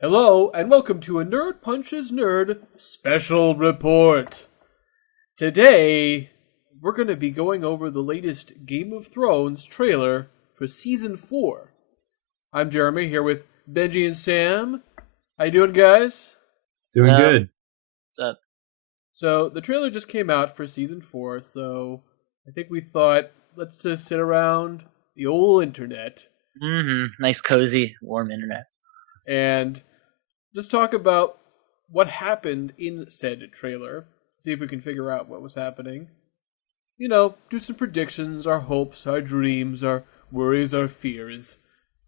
Hello, and welcome to a Nerd Punches Nerd special report. Today, we're going to be going over the latest Game of Thrones trailer for Season 4. I'm Jeremy, here with Benji and Sam. How you doing, guys? Doing good. What's up? So, the trailer just came out for Season 4, so I think we thought, let's just sit around the old internet. Nice, cozy, warm internet. And just talk about what happened in said trailer. See if we can figure out what was happening. You know, do some predictions, our hopes, our dreams, our worries, our fears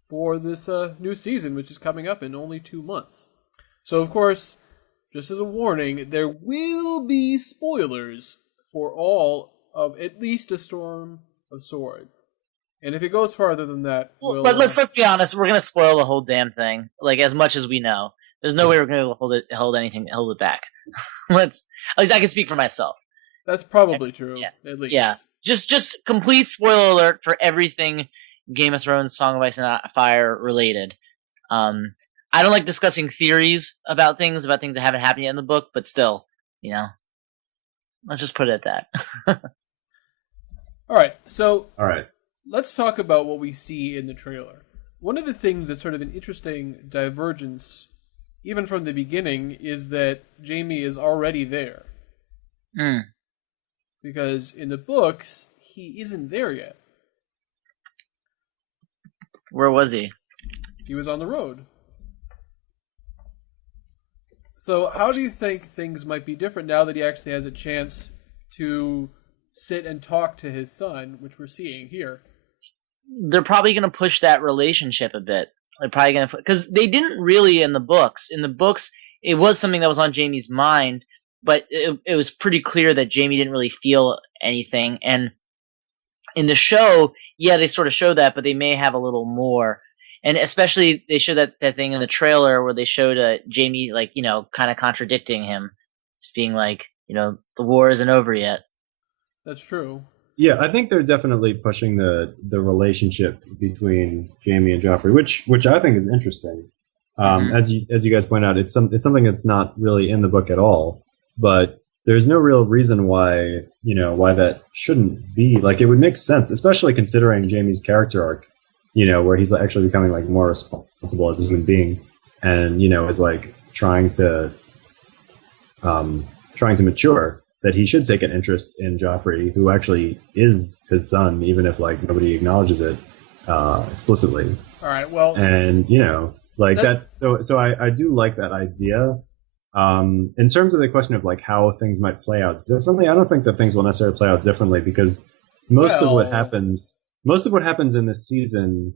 for this new season, which is coming up in only 2 months. So, of course, just as a warning, there will be spoilers for all of at least A Storm of Swords. And if it goes farther than that, let's be honest. We're gonna spoil the whole damn thing, like as much as we know. There's no way we're gonna hold it back. At least I can speak for myself. That's probably true. Yeah. At least. Yeah. Just complete spoiler alert for everything Game of Thrones, Song of Ice and Fire related. I don't like discussing theories about things that haven't happened yet in the book, but still, you know, let's just put it at that. All right. So. All right. Let's talk about what we see in the trailer. One of the things that's sort of an interesting divergence, even from the beginning, is that Jaime is already there. Because in the books, he isn't there yet. Where was he? He was on the road. So how do you think things might be different now that he actually has a chance to sit and talk to his son, which we're seeing here? They're probably going to push that relationship a bit. They're probably going to, because they didn't really in the books. In the books, it was something that was on Jaime's mind, but it was pretty clear that Jaime didn't really feel anything. And in the show, yeah, they sort of show that, but they may have a little more. And especially they showed that thing in the trailer where they showed Jaime, like, you know, kind of contradicting him, just being like, you know, the war isn't over yet. That's true. Yeah, I think they're definitely pushing the relationship between Jaime and Joffrey, which I think is interesting. As you guys point out, it's something that's not really in the book at all. But there's no real reason why that shouldn't be. Like, it would make sense, especially considering Jaime's character arc, you know, where he's actually becoming like more responsible as a human being, and you know is like trying to mature. That he should take an interest in Joffrey, who actually is his son, even if like nobody acknowledges it explicitly. All right, well, and you know, like that. So I do like that idea. In terms of the question of like how things might play out differently, I don't think that things will necessarily play out differently because most of what happens in this season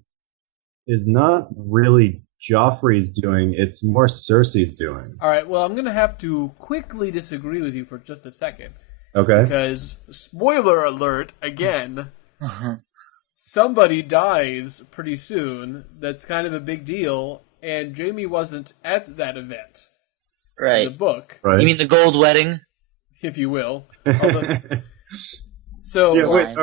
is not really Joffrey's doing, it's more Cersei's doing. All right, well, I'm going to have to quickly disagree with you for just a second. Okay. Because, spoiler alert, again, somebody dies pretty soon. That's kind of a big deal, and Jaime wasn't at that event. Right. In the book. Right. You mean the gold wedding? If you will. So, yeah, wait,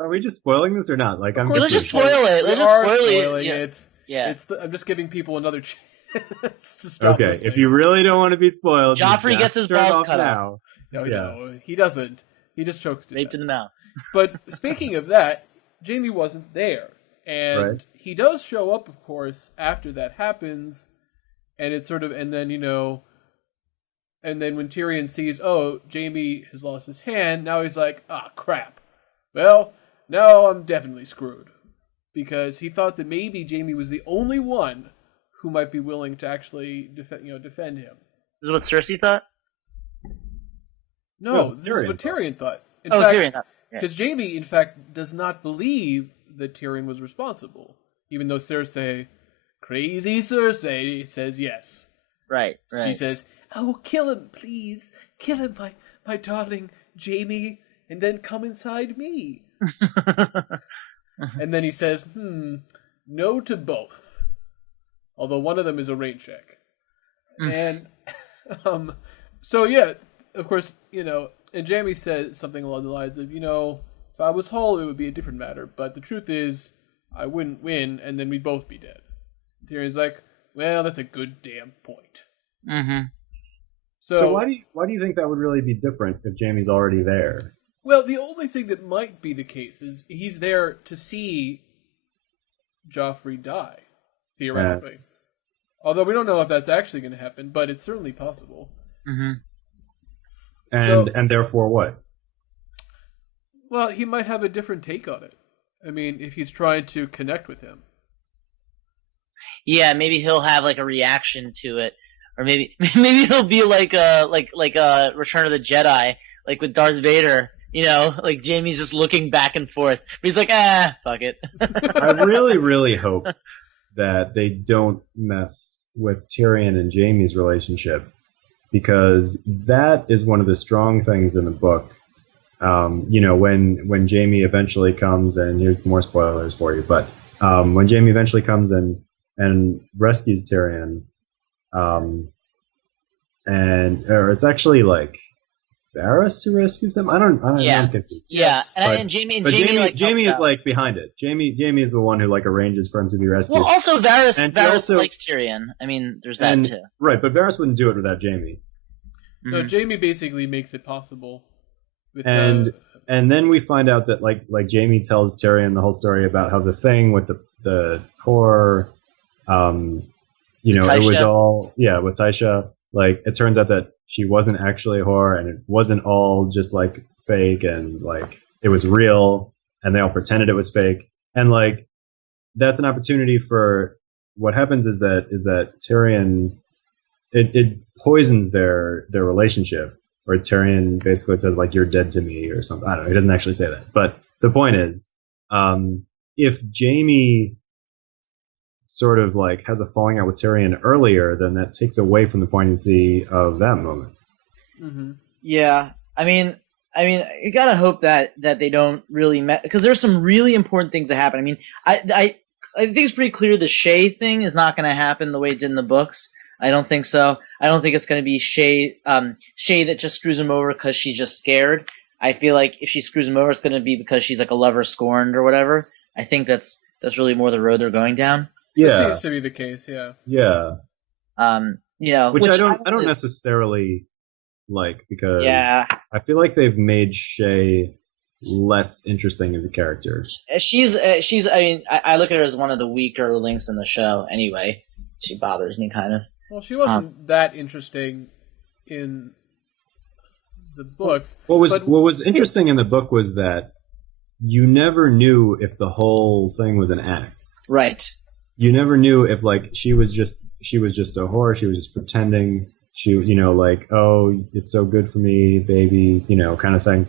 are we just spoiling this or not? Like, let's just spoil it. Let's just spoil it. Yeah. I'm just giving people another chance to stop Okay, listening. If you really don't want to be spoiled, Joffrey gets his balls cut off. No, he doesn't. He just chokes to death. Raped in the mouth. But speaking of that, Jaime wasn't there. And he does show up, of course, after that happens. And it's sort of, and then, you know, and then when Tyrion sees, oh, Jaime has lost his hand, now he's like, ah, crap. Well, now I'm definitely screwed. Because he thought that maybe Jaime was the only one who might be willing to actually defend him. This is what Cersei thought? No, this is what Tyrion thought. Tyrion thought. Because Jaime, in fact, does not believe that Tyrion was responsible. Even though Cersei, crazy Cersei, says yes. Right. She says, oh, kill him, please. Kill him, my darling Jaime, and then come inside me. And then he says, no to both. Although one of them is a rain check. And, so yeah, of course, you know, and Jaime says something along the lines of, you know, If I was Hull, it would be a different matter. But the truth is, I wouldn't win, and then we'd both be dead. Tyrion's like, well, that's a good damn point. Mm-hmm. So why do you think that would really be different if Jaime's already there? Well, the only thing that might be the case is he's there to see Joffrey die, theoretically. Although we don't know if that's actually going to happen, but it's certainly possible. Mm-hmm. And therefore what? Well, he might have a different take on it. I mean, if he's trying to connect with him. Yeah, maybe he'll have like a reaction to it, or maybe he'll be like a Return of the Jedi, like with Darth Vader. You know, like Jaime's just looking back and forth. But he's like, fuck it. I really, really hope that they don't mess with Tyrion and Jaime's relationship, because that is one of the strong things in the book. You know, when Jaime eventually comes, and here's more spoilers for you, but when Jaime eventually comes and rescues Tyrion, or it's actually like Varys who rescues him. I don't know. I'm confused. Yeah, but, and Jaime Jaime is like behind it. Jaime is the one who like arranges for him to be rescued. Well, also Varys also likes Tyrion. I mean, there's that too. Right, but Varys wouldn't do it without Jaime. So Jaime basically makes it possible. And then we find out that like Jaime tells Tyrion the whole story about how the thing with the whore, you know, Tysha. It was all with Tysha. Like it turns out that she wasn't actually a whore, and it wasn't all just like fake, and like it was real, and they all pretended it was fake. And like that's an opportunity for what happens is that Tyrion it poisons their relationship, where Tyrion basically says like you're dead to me or something. I don't know. He doesn't actually say that, but the point is, if Jaime sort of like has a falling out with Tyrion earlier, then that takes away from the poignancy of that moment. Mm-hmm. Yeah, I mean, you gotta hope that they don't really because there's some really important things that happen. I mean, I think it's pretty clear the Shay thing is not going to happen the way it did in the books. I don't think so. I don't think it's going to be Shay that just screws him over because she's just scared. I feel like if she screws him over, it's going to be because she's like a lover scorned or whatever. I think that's really more the road they're going down. Yeah, that seems to be the case. Yeah. Yeah. You know, which I don't necessarily like, because I feel like they've made Shay less interesting as a character. She's. I mean, I look at her as one of the weaker links in the show. Anyway, she bothers me kind of. Well, she wasn't that interesting in the books. What was interesting in the book was that you never knew if the whole thing was an act. Right. You never knew if like she was just a whore, she was just pretending, she, you know, like, oh, it's so good for me, baby, you know, kind of thing.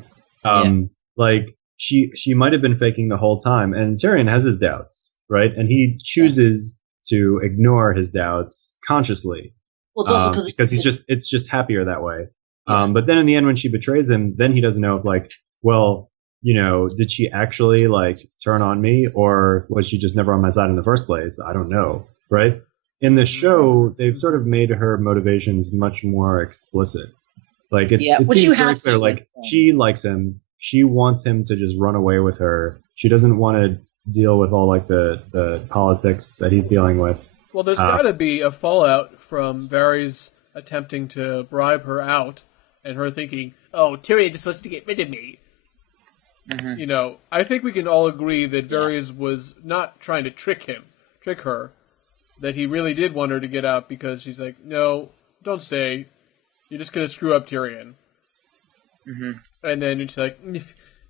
Like she might have been faking the whole time, and Tyrion has his doubts, right? And he chooses to ignore his doubts consciously. Well, it's also because it's just happier that way. But then in the end, when she betrays him, then he doesn't know if like, well, you know, did she actually like turn on me, or was she just never on my side in the first place? I don't know, right? In the show, they've sort of made her motivations much more explicit. Like it seems very clear. Like she likes him, she wants him to just run away with her. She doesn't want to deal with all like the politics that he's dealing with. Well, there's got to be a fallout from Varys attempting to bribe her out, and her thinking, "Oh, Tyrion just wants to get rid of me." Mm-hmm. You know, I think we can all agree that Varys was not trying to trick her, that he really did want her to get out because she's like, no, don't stay. You're just going to screw up Tyrion. Mm-hmm. And then she's like,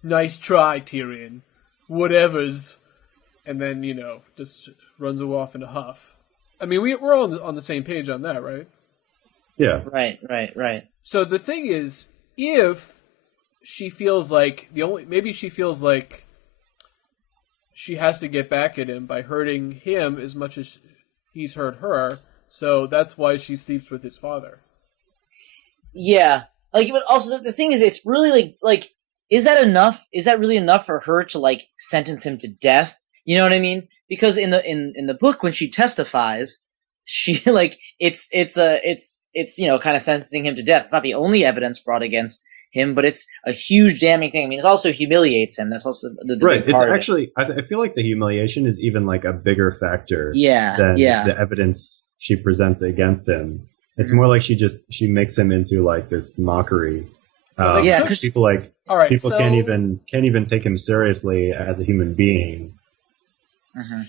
nice try, Tyrion. Whatevers. And then, you know, just runs off in a huff. I mean, we're all on the same page on that, right? Yeah. Right. So the thing is, if she feels like maybe she feels like she has to get back at him by hurting him as much as he's hurt her, so that's why she sleeps with his father. Yeah, like, but also the thing is, it's really like, is that enough? Is that really enough for her to like sentence him to death? You know what I mean? Because in the book, when she testifies, she like it's you know, kind of sentencing him to death. It's not the only evidence brought against him, but it's a huge damning thing. I mean, it also humiliates him. That's also the right. big It's part actually, I feel like the humiliation is even like a bigger factor than the evidence she presents against him. It's more like she makes him into like this mockery. People like people can't even take him seriously as a human being.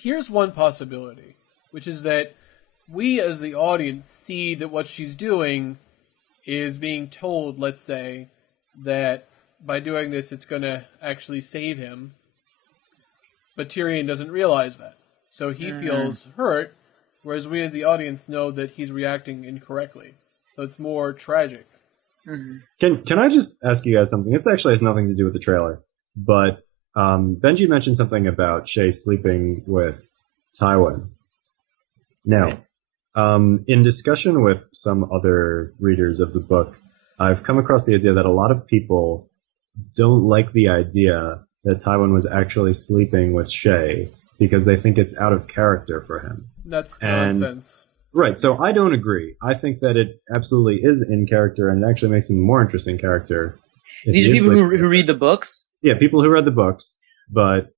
Here's one possibility, which is that we as the audience see that what she's doing is being told, let's say, that by doing this it's going to actually save him. But Tyrion doesn't realize that. So he feels hurt, whereas we as the audience know that he's reacting incorrectly. So it's more tragic. Can I just ask you guys something? This actually has nothing to do with the trailer, but Benji mentioned something about Shae sleeping with Tywin. Now, in discussion with some other readers of the book, I've come across the idea that a lot of people don't like the idea that Tywin was actually sleeping with Shae because they think it's out of character for him. That's nonsense. Right, so I don't agree. I think that it absolutely is in character and it actually makes him a more interesting character. These are people who read the books? Yeah, people who read the books, but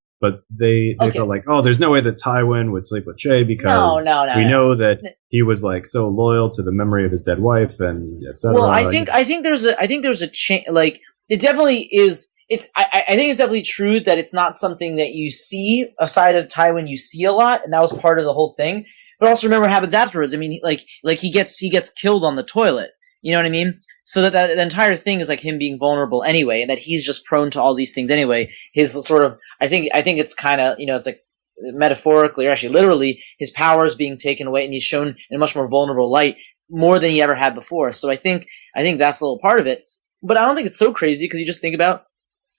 they felt like, oh, there's no way that Tywin would sleep with Shae because we know that he was like so loyal to the memory of his dead wife and etc. Well, I think there's a change. Like it definitely is. I think it's definitely true that it's not something that you see a side of Tywin you see a lot, and that was part of the whole thing. But also remember what happens afterwards. I mean, like he gets killed on the toilet. You know what I mean? So that the entire thing is like him being vulnerable anyway, and that he's just prone to all these things anyway. His sort of, I think it's kind of, it's like metaphorically or actually literally, his power is being taken away, and he's shown in a much more vulnerable light, more than he ever had before. So I think that's a little part of it. But I don't think it's so crazy because you just think about,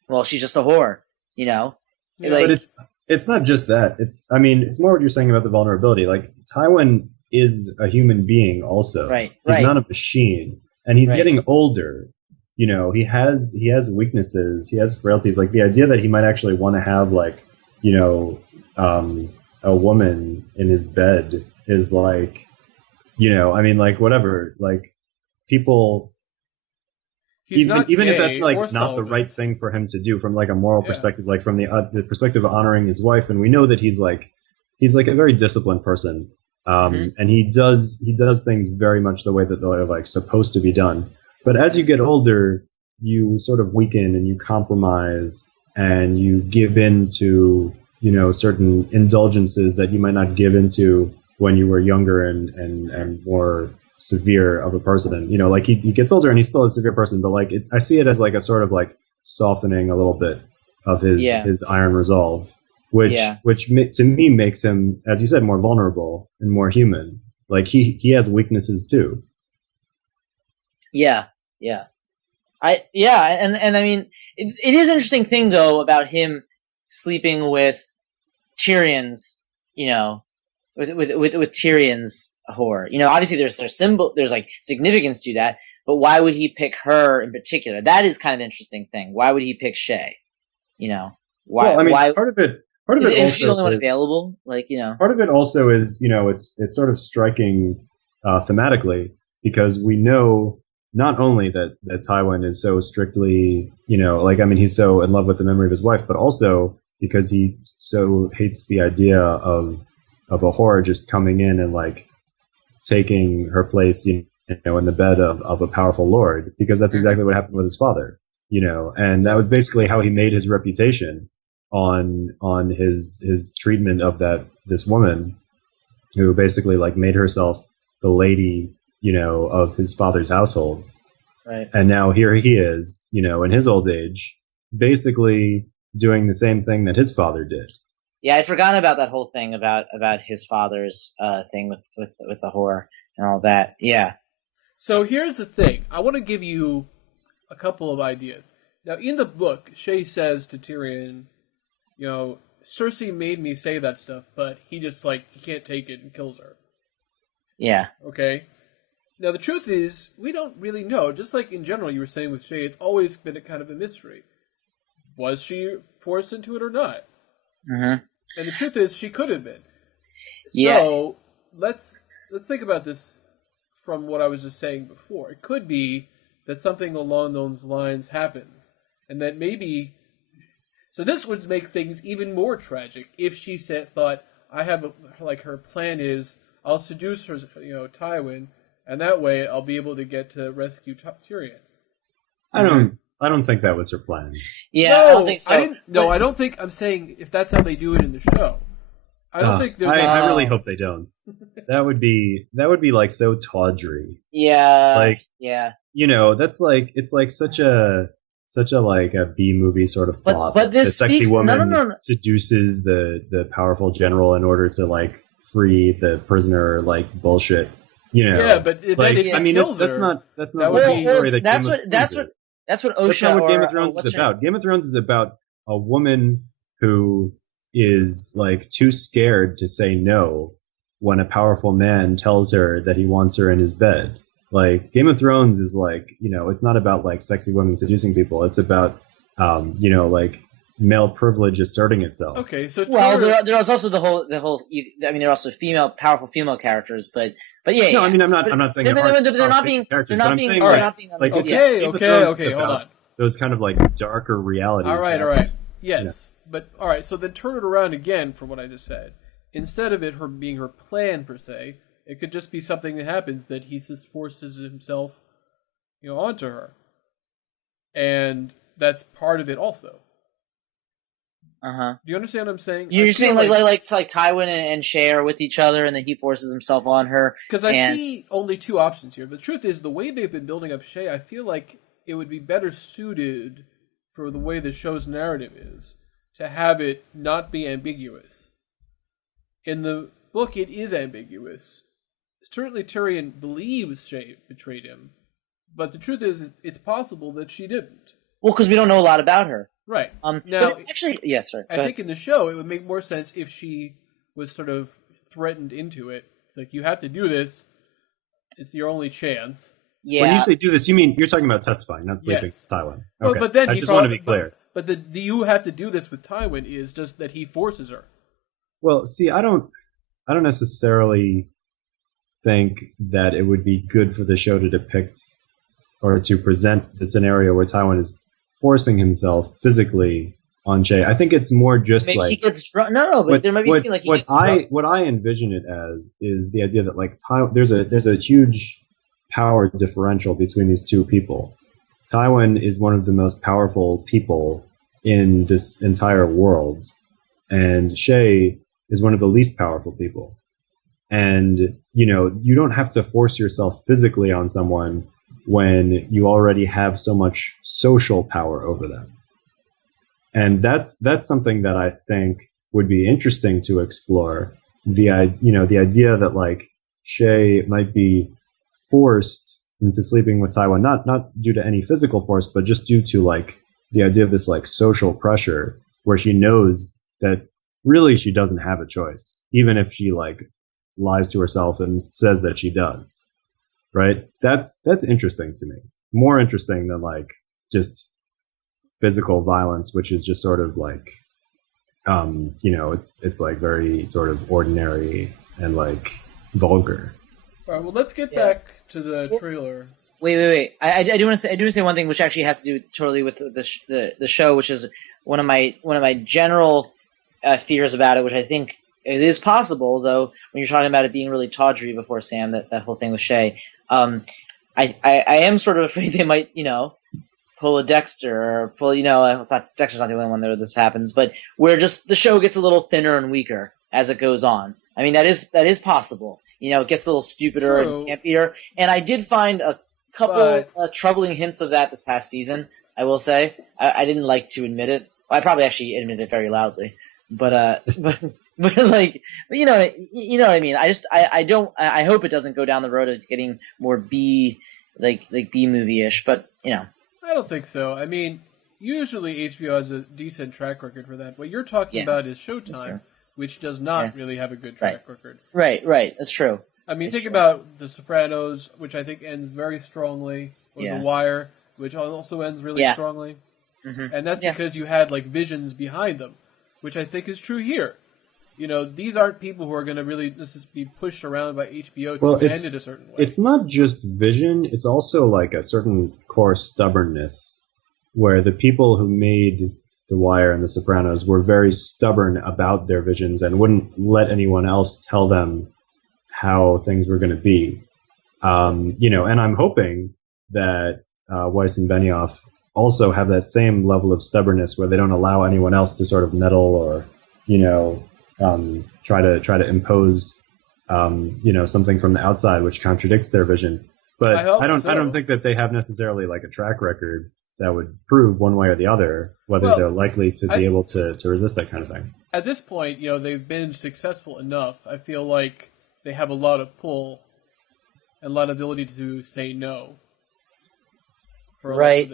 well, she's just a whore, Yeah, but it's not just that. It's more what you're saying about the vulnerability. Like Tywin is a human being also. Right. He's not a machine. And he's getting older. He has weaknesses. He has frailties. Like the idea that he might actually want to have like, a woman in his bed is like, like whatever. Like people, even if that's like not the right thing for him to do from like a moral perspective, like from the perspective of honoring his wife. And we know that he's like a very disciplined person. And he does things very much the way that they're like supposed to be done. But as you get older, you sort of weaken and you compromise and you give in to, certain indulgences that you might not give into when you were younger and more severe of a person. Like he gets older and he's still a severe person, but like I see it as like a sort of like softening a little bit of his iron resolve. Which to me makes him, as you said, more vulnerable and more human. Like he has weaknesses too. Yeah. And I mean, it is an interesting thing though about him sleeping with Tyrion's, with Tyrion's whore. Obviously there's like significance to that, but why would he pick her in particular? That is kind of an interesting thing. Why would he pick Shae? Why? Why? Part of it is she the only one available? Part of it also is, it's sort of striking thematically because we know not only that Tywin is so strictly, he's so in love with the memory of his wife, but also because he so hates the idea of a whore just coming in and like taking her place, in the bed of a powerful lord, because that's exactly what happened with his father, and that was basically how he made his reputation on his treatment of this woman who basically like made herself the lady, of his father's household. Right. And now here he is, in his old age, basically doing the same thing that his father did. Yeah, I'd forgotten about that whole thing about his father's thing with the whore and all that. Yeah. So here's the thing. I want to give you a couple of ideas. Now, in the book, Shae says to Tyrion, Cersei made me say that stuff, but he just he can't take it and kills her. Yeah. Okay? Now, the truth is, we don't really know. Just like in general you were saying with Shae, it's always been a kind of a mystery. Was she forced into it or not? Mm-hmm. And the truth is, she could have been. Yeah. So, let's think about this from what I was just saying before. It could be that something along those lines happens, and that maybe. So this would make things even more tragic if she thought, I have her plan is I'll seduce her, Tywin, and that way I'll be able to get to rescue Tyrion. I don't think that was her plan. Yeah, no, I don't think so. I don't think. I'm saying if that's how they do it in the show. I don't think there's. I really hope they don't. That would be like so tawdry. Yeah. Like, yeah. That's like it's like such a like a B movie sort of plot. But this the sexy woman no. seduces the powerful general in order to like free the prisoner, like bullshit. Yeah, but like, then I mean, kills that's her. not That the story that that's Game what of that's Thrones what is. that's what That's Osha not what Game or, of Thrones what's is her- about. Game of Thrones is about a woman who is like too scared to say no when a powerful man tells her that he wants her in his bed. Like Game of Thrones is like, it's not about like sexy women seducing people. It's about, like male privilege asserting itself. Okay, so there's also the whole. I mean, there are also powerful female characters, but yeah. No, I mean, I'm but, not saying they're they're not being. characters, They're but not I'm being. saying They're like, not being. like okay, hold about on. Those kind of like darker realities. All right. Yes, but all right. So then turn it around again from what I just said. Instead of it her being her plan per se, it could just be something that happens that he just forces himself, onto her, and that's part of it also. Uh-huh. Do you understand what I'm saying? You're saying like Tywin and Shay are with each other, and then he forces himself on her. Because I see only two options here. But the truth is, the way they've been building up Shay, I feel like it would be better suited for the way the show's narrative is to have it not be ambiguous. In the book, it is ambiguous. Certainly, Tyrion believes Shay betrayed him, but the truth is, it's possible that she didn't. Well, because we don't know a lot about her. Right. Now, but it's actually, yes, sir. I think in the show, it would make more sense if she was sort of threatened into it. It's like, you have to do this. It's your only chance. Yeah. When you say do this, you mean you're talking about testifying, not sleeping Yes. with Tywin. Well, Okay. but then I just want to be clear. But the you have to do this with Tywin is just that he forces her. Well, see, I don't necessarily think that it would be good for the show to depict or to present the scenario where Tywin is forcing himself physically on Shay. I think it's more just maybe like he gets drunk. No, but there might be a scene like he gets drunk. What I envision it as is the idea that like there's a huge power differential between these two people. Tywin is one of the most powerful people in this entire world, and Shay is one of the least powerful people. And you don't have to force yourself physically on someone when you already have so much social power over them. And that's something that I think would be interesting to explore. The idea that like Shay might be forced into sleeping with Tywin, not due to any physical force, but just due to like the idea of this like social pressure where she knows that really she doesn't have a choice, even if she like lies to herself and says that she does. Right? That's interesting to me. More interesting than like just physical violence, which is just sort of like it's like very sort of ordinary and like vulgar. All right, well, let's get back to the trailer. Wait. I do want to say one thing, which actually has to do totally with the show, which is one of my general fears about it, which I think it is possible, though. When you're talking about it being really tawdry before, Sam, that whole thing with Shay, I am sort of afraid they might, pull a Dexter or pull, Dexter's not the only one where this happens, but where just the show gets a little thinner and weaker as it goes on. I mean, that is possible. It gets a little stupider and campier. And I did find a couple troubling hints of that this past season, I will say. I didn't like to admit it. Well, I probably actually admitted it very loudly. But like, you know what I mean? I hope it doesn't go down the road of getting more B movie-ish, but, I don't think so. I mean, usually HBO has a decent track record for that. What you're talking about is Showtime, which does not really have a good track record. Right. That's true. I mean, think about The Sopranos, which I think ends very strongly, or The Wire, which also ends really strongly. Mm-hmm. And that's because you had like visions behind them, which I think is true here. These aren't people who are going to really just be pushed around by HBO to end it a certain way. It's not just vision; it's also like a certain core stubbornness, where the people who made The Wire and The Sopranos were very stubborn about their visions and wouldn't let anyone else tell them how things were going to be. And I'm hoping that Weiss and Benioff also have that same level of stubbornness where they don't allow anyone else to sort of meddle or, try to impose, something from the outside which contradicts their vision. But I don't think that they have necessarily like a track record that would prove one way or the other whether they're likely to be able to resist that kind of thing. At this point, they've been successful enough. I feel like they have a lot of pull and a lot of ability to say no. Right.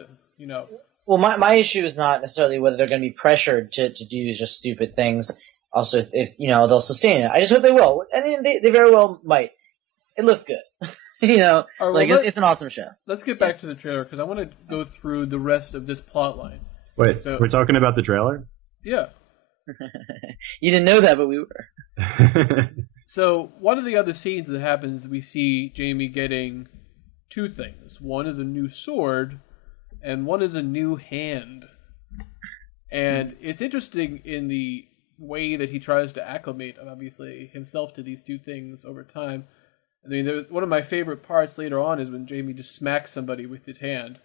Well, my issue is not necessarily whether they're going to be pressured to do just stupid things. Also, if they'll sustain it. I just hope they will. I mean, they very well might. It looks good. It's an awesome show. Let's get back to the trailer because I want to go through the rest of this plot line. Wait, we're talking about the trailer? Yeah. You didn't know that, but we were. So one of the other scenes that happens, we see Jamie getting two things. One is a new sword, and one is a new hand. And it's interesting in the way that he tries to acclimate, obviously, himself to these two things over time. I mean, one of my favorite parts later on is when Jamie just smacks somebody with his hand.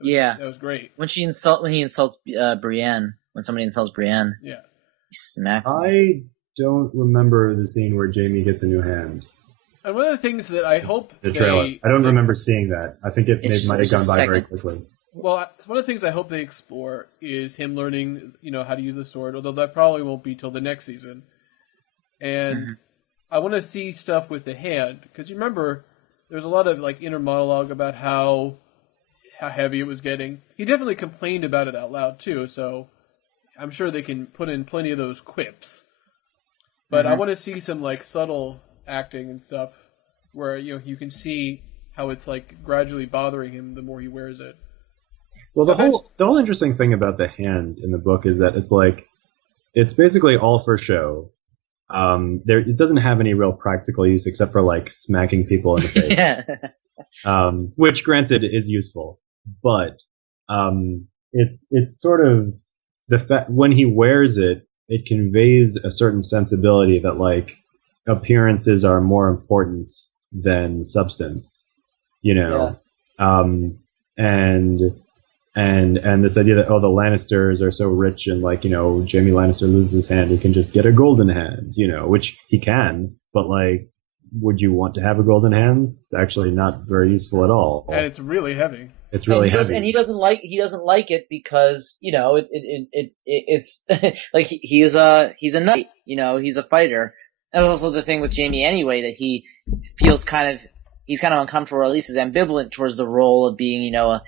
That was great. When he insults Brienne, when somebody insults Brienne, he smacks him. I don't remember the scene where Jamie gets a new hand. And one of the things that I hope the trailer. I don't remember seeing that. I think it might have gone by very quickly. Well, one of the things I hope they explore is him learning, how to use the sword, although that probably won't be till the next season. And I want to see stuff with the hand, because you remember there's a lot of inner monologue about how heavy it was getting. He definitely complained about it out loud too, so I'm sure they can put in plenty of those quips. But I want to see some subtle acting and stuff where you can see how it's gradually bothering him the more he wears it. Well, the whole interesting thing about the hand in the book is that it's basically all for show. It doesn't have any real practical use except for smacking people in the face, which granted is useful, but it's sort of the fact when he wears it, it conveys a certain sensibility that appearances are more important than substance, and this idea that the Lannisters are so rich and Jaime Lannister loses his hand, he can just get a golden hand, which he can, but would you want to have a golden hand? It's actually not very useful at all, and it's really heavy. It's really heavy, and he doesn't like it because it's he's a knight, he's a fighter. That's also the thing with Jamie anyway, that he feels he's kind of uncomfortable, or at least is ambivalent towards the role of being, a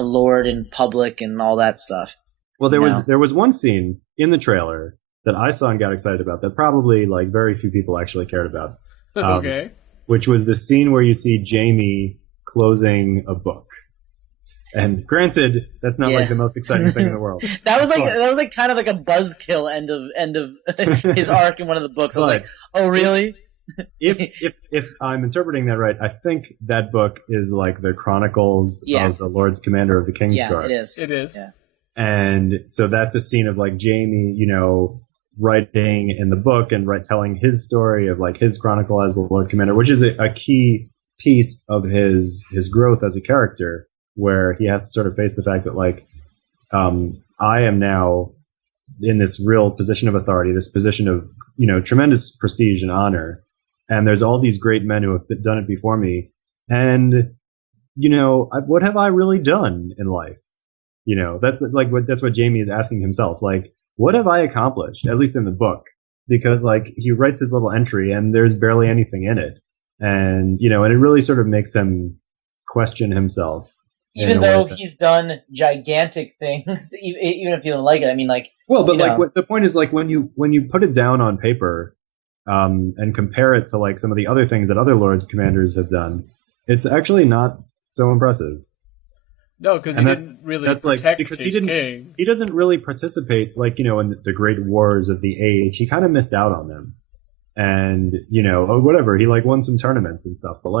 lord in public and all that stuff. Well, there was one scene in the trailer that I saw and got excited about that probably very few people actually cared about. Okay. Which was the scene where you see Jamie closing a book. And granted, that's not the most exciting thing in the world. That was kind of a buzzkill end of his arc in one of the books. I was like, oh really? If I'm interpreting that right, I think that book is the Chronicles of the Lord's Commander of the Kingsguard. Yeah, it is. Yeah. And so that's a scene of Jamie, writing in the book and telling his story of his chronicle as the Lord Commander, which is a key piece of his growth as a character, where he has to sort of face the fact that I am now in this real position of authority, this position of tremendous prestige and honor. And there's all these great men who have done it before me. And, what have I really done in life? That's that's what Jamie is asking himself. What have I accomplished, at least in the book? Because he writes his little entry and there's barely anything in it. And, and it really sort of makes him question himself. Even though he's done gigantic things, even if you don't like it. I mean, the point is when you put it down on paper, and compare it to some of the other things that other Lord Commanders have done, it's actually not so impressive. No, because he didn't really protect his king. He doesn't really participate in the great wars of the age. He kind of missed out on them, and whatever. He won some tournaments and stuff, but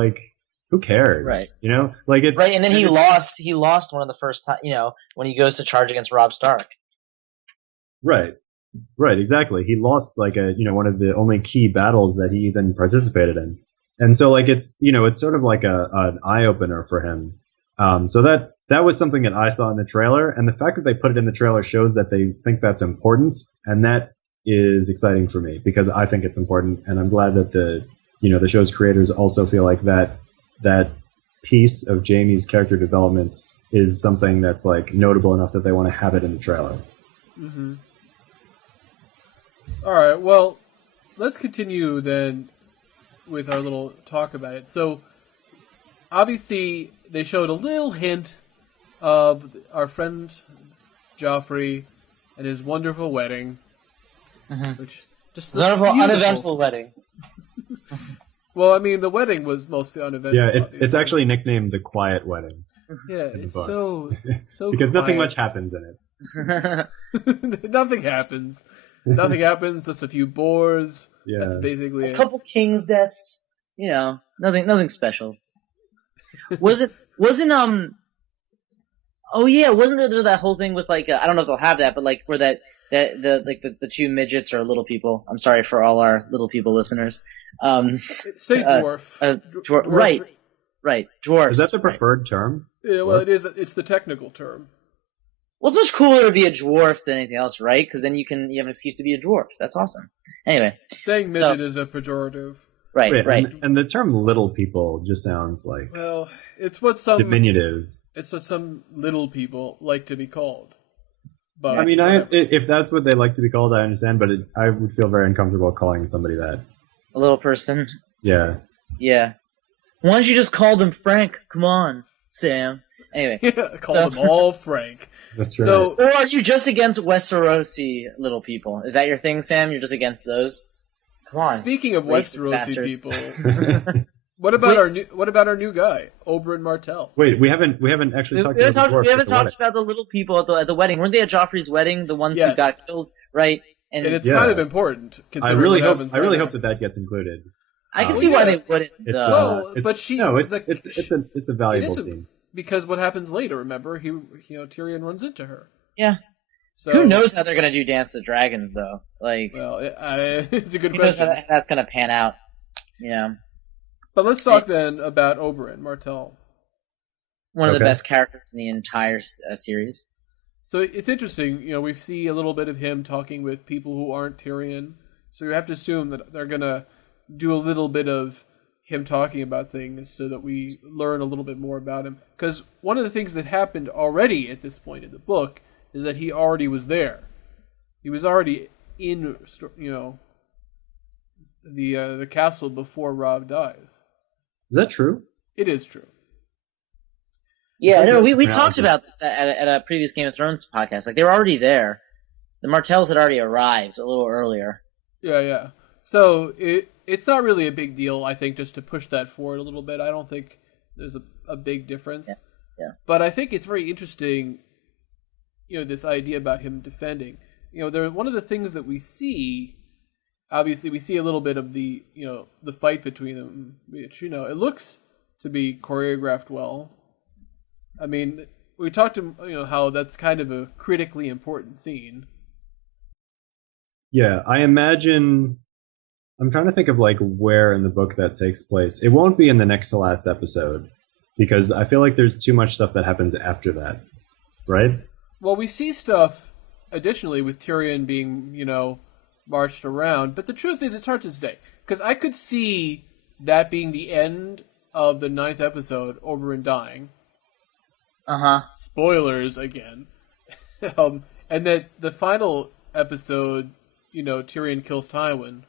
who cares? Right. You know, like it's right. And then he lost one of the first time, you know, when he goes to charge against Robb Stark. Right. Right, exactly. He lost like one of the only key battles that he even participated in. And so like it's sort of like an eye opener for him. So that was something that I saw in the trailer, and the fact that they put it in the trailer shows that they think that's important, and that is exciting for me because I think it's important, and I'm glad that the show's creators also feel like that piece of Jaime's character development is something that's like notable enough that they want to have it in the trailer. Mm-hmm. All right, well, let's continue then with our little talk about it. So, obviously, they showed a little hint of our friend Joffrey and his wonderful wedding, which just looks beautiful. Uneventful wedding. Well, I mean, the wedding was mostly uneventful. Yeah, it's actually nicknamed the Quiet Wedding. Yeah, it's so because quiet. nothing much happens in it. Nothing happens. Nothing happens. Just a few boars. Yeah. That's basically it. A couple king's deaths. You know, nothing special. Wasn't oh yeah, wasn't there that whole thing with like I don't know if they'll have that, but like where the two midgets or little people. I'm sorry for all our little people listeners. Say dwarf. Dwarf. Right. Dwarves. Is that the preferred term? Yeah, well, it is. It's the technical term. Well, it's much cooler to be a dwarf than anything else, right? Because then you have an excuse to be a dwarf. That's awesome. Anyway, saying midget is a pejorative. Right. Wait, right. And the term "little people" just sounds like it's what some diminutive. It's what some little people like to be called. But I mean, if that's what they like to be called, I understand. But I would feel very uncomfortable calling somebody that. A little person. Yeah. Yeah. Why don't you just call them Frank? Come on, Sam. Anyway. Call them all Frank. That's right. So, or are you just against Westerosi little people? Is that your thing, Sam? You're just against those? Come on. Speaking of Racist Westerosi people, what about our new guy, Oberyn Martell? Wait, we haven't actually talked about we haven't talked about the little people at the wedding. Weren't they at Joffrey's wedding? The ones who got killed, right? And it's kind of important. I really hope that gets included. I can see why they wouldn't. It's a valuable scene. Because what happens later? Remember, Tyrion runs into her. Yeah. So who knows how they're gonna do Dance of Dragons though? Like, well, it's a good who question. knows how that's gonna pan out? Yeah. But let's talk then about Oberyn Martell. One of the best characters in the entire series. So it's interesting. We see a little bit of him talking with people who aren't Tyrion. So you have to assume that they're gonna do a little bit of him talking about things so that we learn a little bit more about him. Because one of the things that happened already at this point in the book is that he already was there. He was already in, the castle before Robb dies. Is that true? It is true. Yeah, no, we talked about this at a previous Game of Thrones podcast. Like, they were already there. The Martells had already arrived a little earlier. Yeah. So it's not really a big deal, I think, just to push that forward a little bit. I don't think there's a big difference. Yeah. But I think it's very interesting, this idea about him defending. One of the things that we see, obviously we see a little bit of the fight between them, which, it looks to be choreographed well. I mean, we talked to, how that's kind of a critically important scene. Yeah, I imagine... I'm trying to think of like where in the book that takes place. It won't be in the next to last episode because I feel like there's too much stuff that happens after that, right? Well, we see stuff additionally with Tyrion being, marched around, but the truth is it's hard to say because I could see that being the end of the 9th episode, Oberyn dying. Spoilers again. And that the final episode, Tyrion kills Tywin.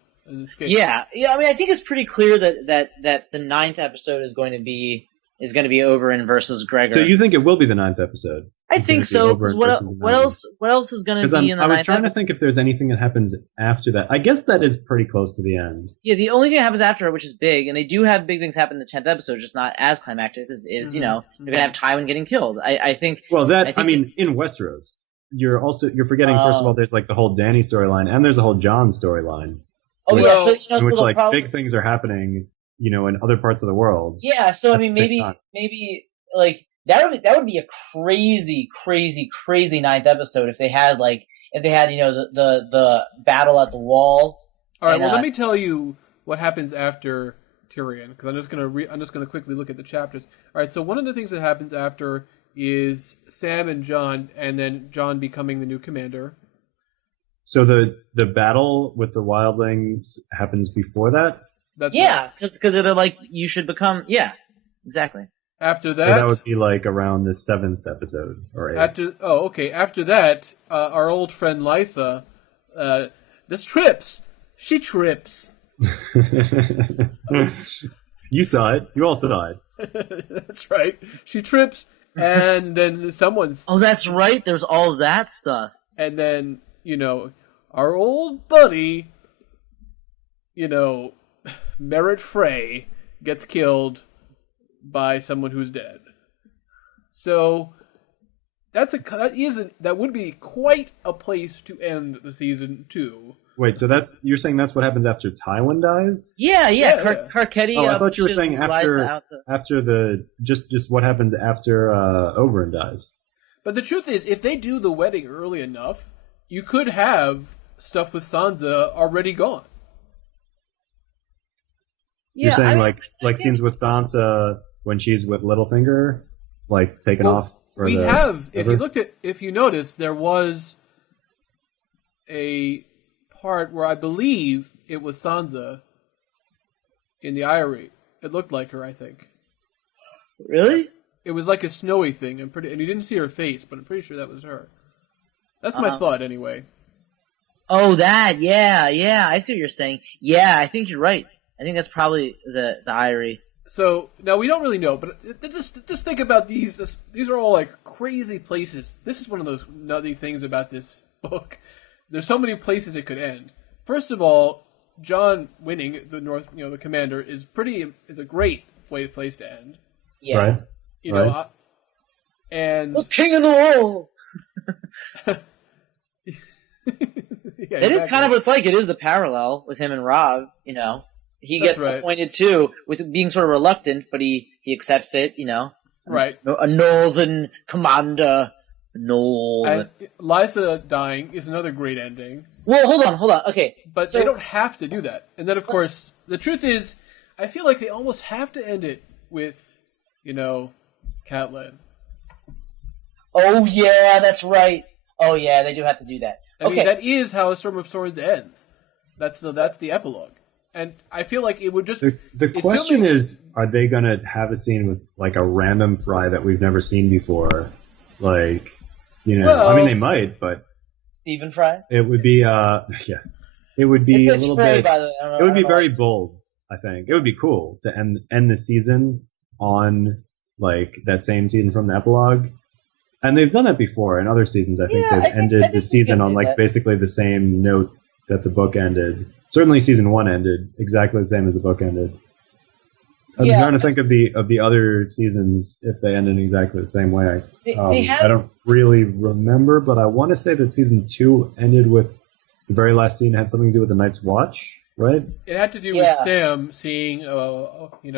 Yeah. I mean, I think it's pretty clear that the 9th episode is going to be Oberyn versus Gregor. So you think it will be the 9th episode? I think so. What else is going to be in the 9th episode? I was trying to think if there's anything that happens after that. I guess that is pretty close to the end. Yeah, the only thing that happens after it, which is big, and they do have big things happen in the 10th episode, just not as climactic, is they're going to have Tywin getting killed. I think. Well, in Westeros, you're forgetting first of all, there's like the whole Dany storyline, and there's a whole Jon storyline. Oh, in which big things are happening, in other parts of the world. Yeah, so I at mean, the same time. maybe like that would be a crazy, crazy, crazy ninth episode if they had the battle at the wall. All right. And, Well, let me tell you what happens after Tyrion, because I'm just gonna quickly look at the chapters. All right. So one of the things that happens after is Sam and Jon, and then Jon becoming the new commander. So the battle with the wildlings happens before that. That's yeah, right. because they're like, you should become. Yeah, exactly. After So that, that would be like around the 7th episode or 8th. After that, our old friend Lysa, this trips. She trips. You saw it. You all saw it. That's right. She trips, and then someone's. Oh, that's right. There's all that stuff. And then, our old buddy, Merritt Frey, gets killed by someone who's dead. So that would be quite a place to end the season 2. Wait, so you're saying that's what happens after Tywin dies? Yeah. Yeah. Carcetti. Oh, I thought you were saying Lysa after the just what happens after Oberyn dies. But the truth is, if they do the wedding early enough, you could have stuff with Sansa already gone. You're saying like scenes with Sansa when she's with Littlefinger, like taken off. We have, if you notice, there was a part where I believe it was Sansa in the Eyrie. It looked like her, I think. Really? It was like a snowy thing. And you didn't see her face, but I'm pretty sure that was her. That's my thought, anyway. Oh, that, yeah. I see what you're saying. Yeah, I think you're right. I think that's probably the Eyrie. So now we don't really know, but just think about these. These are all like crazy places. This is one of those nutty things about this book. There's so many places it could end. First of all, Jon winning the commander is a great place to end. Yeah. Right. And the king of the wall. Yeah, it is kind of what it's like. It is the parallel with him and Robb. He That's gets right. appointed too, with being sort of reluctant, but he accepts it. Right. A northern commander. And Lysa dying is another great ending. Well, hold on. Okay, but they don't have to do that. And then, of course, the truth is, I feel like they almost have to end it with, Catelyn. Oh yeah, that's right. Oh yeah, they do have to do that. I mean, that is how A Storm of Swords ends. That's the epilogue. And I feel like it would just... The question is, are they going to have a scene with, like, a random Fry that we've never seen before? Like, I mean, they might, but... Stephen Fry? It would be, It would be a little Fry, bit... by the way. It would be very bold, I think. It would be cool to end the season on, like, that same season from the epilogue. And they've done that before in other seasons. I think they've ended the season on, like, basically the same note that the book ended. Certainly, season 1 ended exactly the same as the book ended. I'm trying to think of the other seasons if they ended exactly the same way. I don't really remember, but I want to say that season 2 ended with the very last scene had something to do with the Night's Watch, right? It had to do with Sam seeing,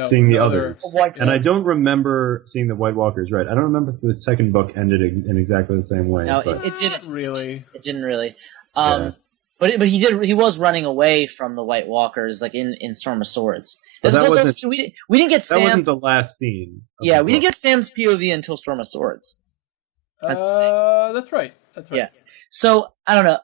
seeing the others. And I don't remember seeing the White Walkers. Right? I don't remember if the second book ended in exactly the same way. No, but it didn't really. It didn't really. But he did. He was running away from the White Walkers, like in Storm of Swords. We didn't get Sam's. That wasn't the last scene. Yeah, we didn't get Sam's POV until Storm of Swords. That's right. Yeah. So I don't know.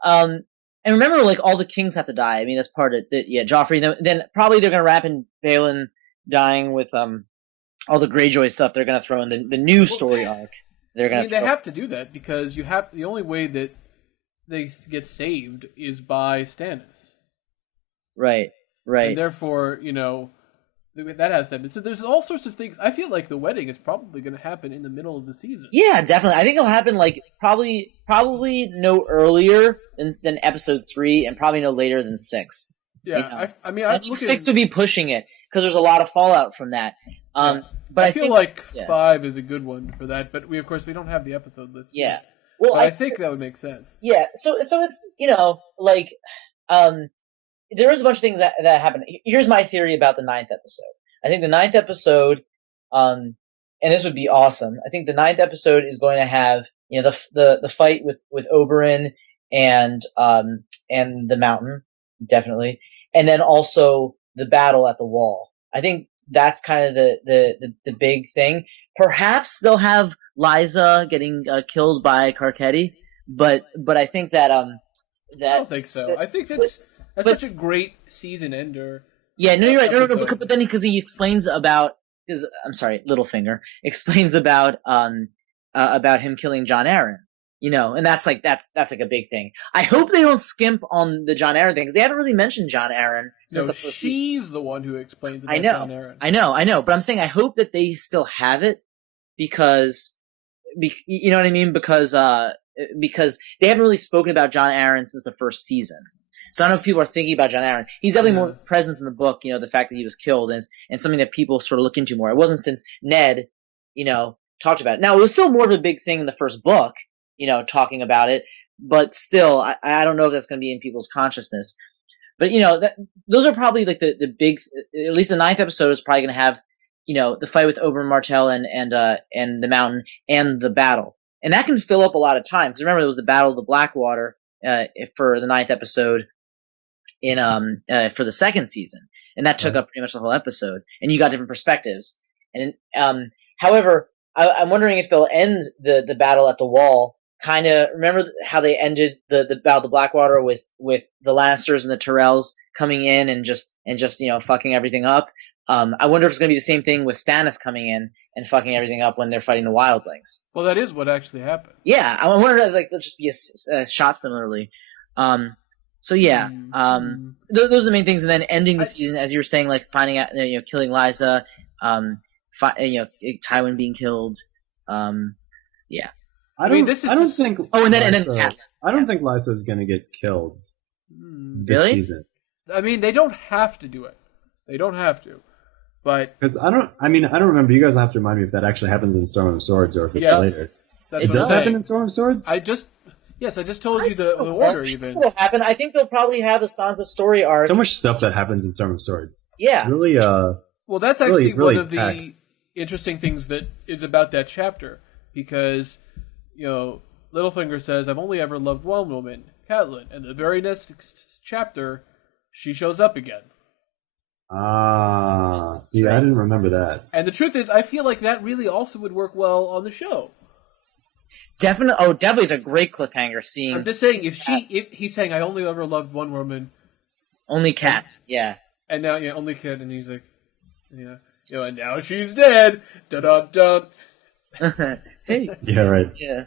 And remember, like all the kings have to die. I mean, that's part of it. Yeah, Joffrey. Then probably they're gonna wrap in Balin dying with all the Greyjoy stuff. They're gonna throw in the new story arc. They have to do that because the only way that they get saved is by Stannis. Right. And therefore, that has to happen. So there's all sorts of things. I feel like the wedding is probably going to happen in the middle of the season. Yeah, definitely. I think it'll happen like probably no earlier than episode 3, and probably no later than 6. Yeah, I mean, 6 would be pushing it because there's a lot of fallout from that. But I feel like 5 is a good one for that. But we don't have the episode list. Yeah. Well, I think that would make sense. Yeah. So it's there is a bunch of things that happen. Here's my theory about the 9th episode. I think the ninth episode, and this would be awesome. I think the ninth episode is going to have the fight with Oberyn and the Mountain, definitely, and then also the battle at the Wall. I think that's kind of the big thing. Perhaps they'll have Lysa getting killed by Carcetti, but I think that I don't think so. I think that's such a great season ender. Yeah, no, you're right. No, but then because he explains about I'm sorry, Littlefinger explains about him killing Jon Arryn. And that's like a big thing. I hope they don't skimp on the Jon Arryn thing because they haven't really mentioned Jon Arryn since the first season. She's the one who explains about Jon Arryn. I know, but I'm saying I hope that they still have it because you know what I mean? Because they haven't really spoken about Jon Arryn since the first season. So I don't know if people are thinking about Jon Arryn. He's definitely more present in the book, the fact that he was killed and something that people sort of look into more. It wasn't since Ned, talked about it. Now, it was still more of a big thing in the first book, talking about it, but still, I don't know if that's going to be in people's consciousness. But, those are probably like the big, at least the ninth episode is probably going to have, the fight with Oberyn Martell and the Mountain and the battle. And that can fill up a lot of time. Because remember, there was the Battle of the Blackwater for the ninth episode for the second season. And that took up pretty much the whole episode. And you got different perspectives. And however, I'm wondering if they'll end the battle at the Wall. Kind of remember how they ended the Battle of the Blackwater with the Lannisters and the Tyrells coming in and just fucking everything up. I wonder if it's going to be the same thing with Stannis coming in and fucking everything up when they're fighting the Wildlings. Well, that is what actually happened. Yeah, I wonder if there'll just be a shot similarly. So yeah, those are the main things, and then ending the season, as you were saying, like finding out, killing Lysa, Tywin being killed. Yeah. I don't think. Oh, and then Lysa, I don't think Lysa is going to get killed this season. I mean, they don't have to do it. They don't have to, but because I don't remember. You guys have to remind me if that actually happens in Storm of Swords or if it's later. It does happen in Storm of Swords. I just told you the order. Even will happen. I think they'll probably have a Sansa story arc. So much stuff that happens in Storm of Swords. Yeah, it's really. Well, that's actually one of the interesting things that is about that chapter because, Littlefinger says, "I've only ever loved one woman, Catelyn," and the very next chapter, she shows up again. See, I didn't remember that. And the truth is, I feel like that really also would work well on the show. Definitely, it's a great cliffhanger. Seeing, I'm just saying, if he's saying, "I only ever loved one woman," only Cat, yeah, and now only Cat, and he's like, yeah, and now she's dead. Dun dun dun. Hey, yeah, right, yeah,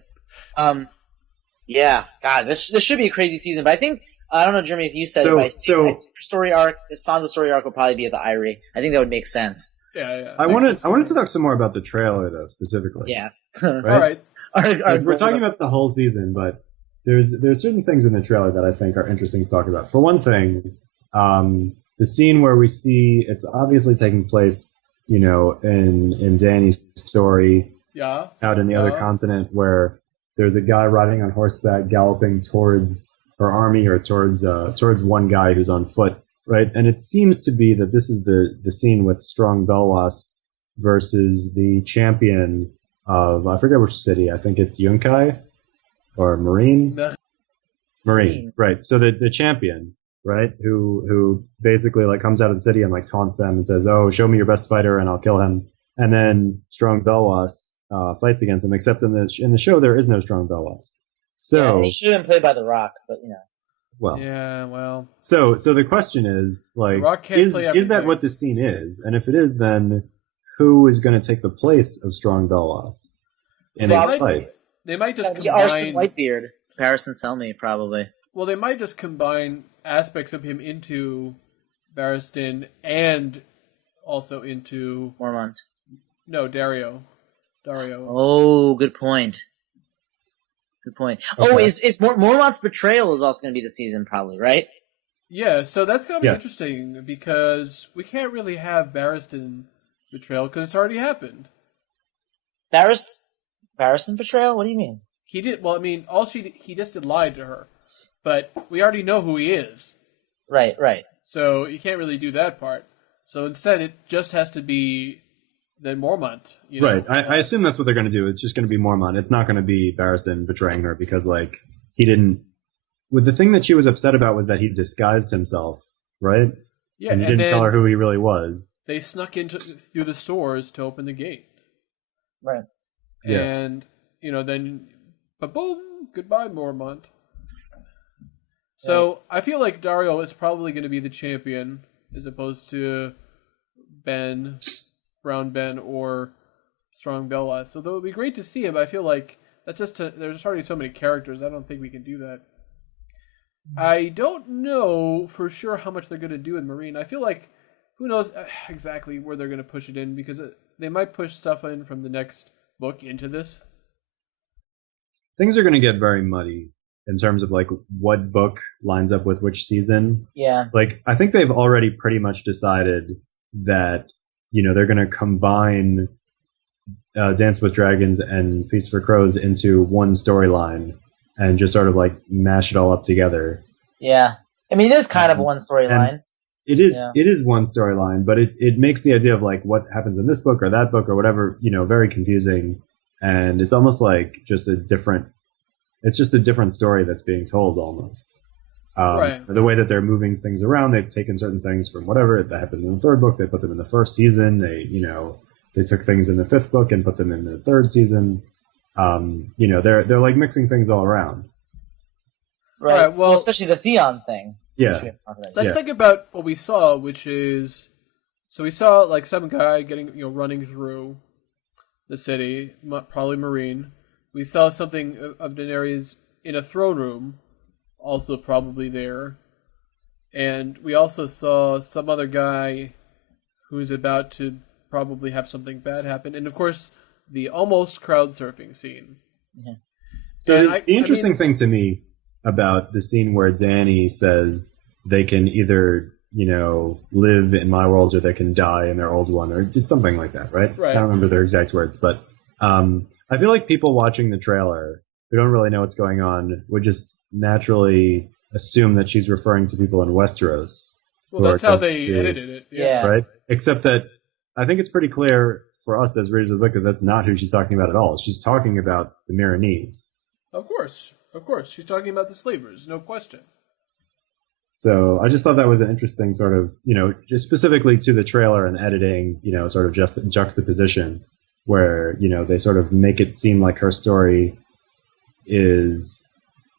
yeah. God, this should be a crazy season, but I think. I don't know, Jeremy, if you said it, but the story arc, the Sansa story arc will probably be at the Eyrie. I think that would make sense. Yeah. I wanted to talk some more about the trailer, though, specifically. Yeah. Right? All right. We're talking about the whole season, but there's certain things in the trailer that I think are interesting to talk about. For one thing, the scene where we see it's obviously taking place, in Dany's story, out in the other continent, where there's a guy riding on horseback galloping towards her army or towards one guy who's on foot, right? And it seems to be that this is the scene with Strong Belwas versus the champion of, I forget which city, I think it's Yunkai or Marine, right? So the champion, right, who basically like comes out of the city and like taunts them and says, "Oh, show me your best fighter and I'll kill him." And then Strong Belwas fights against him. Except in the show there is no Strong Belwas. So he should have been played by The Rock, but Well, yeah, well. So the question is, like, is that what this scene is? And if it is, then who is going to take the place of Strong Belwas in a fight? They might just combine Arsene Whitebeard, Barristan Selmy, probably. Well, they might just combine aspects of him into Barristan and also into Mormont. No, Dario. Oh, good point. Good point. Okay. Oh, is Mormont's betrayal is also going to be the season, probably, right? Yeah, so that's going to be interesting because we can't really have Barristan betrayal because it's already happened. Barristan betrayal? What do you mean? He did. Well, I mean, he just lied to her, but we already know who he is. Right. So you can't really do that part. So instead, it just has to be then Mormont. You know? Right. I assume that's what they're going to do. It's just going to be Mormont. It's not going to be Barristan betraying her because, like, he didn't. With the thing that she was upset about was that he disguised himself, right? Yeah, and he didn't tell her who he really was. They snuck into through the stores to open the gate. Right. Yeah. And then, boom, goodbye, Mormont. So I feel like Dario is probably going to be the champion as opposed to Ben, Brown Ben, or Strong Bella. So that would be great to see him. But I feel like there's already so many characters. I don't think we can do that. I don't know for sure how much they're going to do in Meereen. I feel like who knows exactly where they're going to push it in because they might push stuff in from the next book into this. Things are going to get very muddy in terms of like what book lines up with which season. Yeah. Like I think they've already pretty much decided that they're going to combine Dance with Dragons and Feast for Crows into one storyline and just sort of like mash it all up together. Yeah. I mean, it is kind of one storyline. It is one storyline, but it makes the idea of like what happens in this book or that book or whatever, very confusing. And it's almost like it's just a different story that's being told almost. Right. The way that they're moving things around, they've taken certain things from whatever that happened in the third book, they put them in the first season. They took things in the fifth book and put them in the third season. They're like mixing things all around. Right. Right, well, especially the Theon thing. Yeah. Let's think about what we saw, which is, so we saw like some guy running through the city, probably Meereen. We saw something of Daenerys in a throne room, also probably there. And we also saw some other guy who's about to probably have something bad happen. And of course, the almost crowd surfing scene. Mm-hmm. So the interesting thing to me about the scene where Dany says they can either, live in my world or they can die in their old one or just something like that, right? Right. I don't remember their exact words, but I feel like people watching the trailer who don't really know what's going on would just naturally assume that she's referring to people in Westeros. Well, that's how they edited it. Yeah. Right? Except that I think it's pretty clear for us as readers of the book that that's not who she's talking about at all. She's talking about the Meereenese. Of course. She's talking about the slavers, no question. So I just thought that was an interesting sort of, just specifically to the trailer and editing, sort of just juxtaposition where, they sort of make it seem like her story is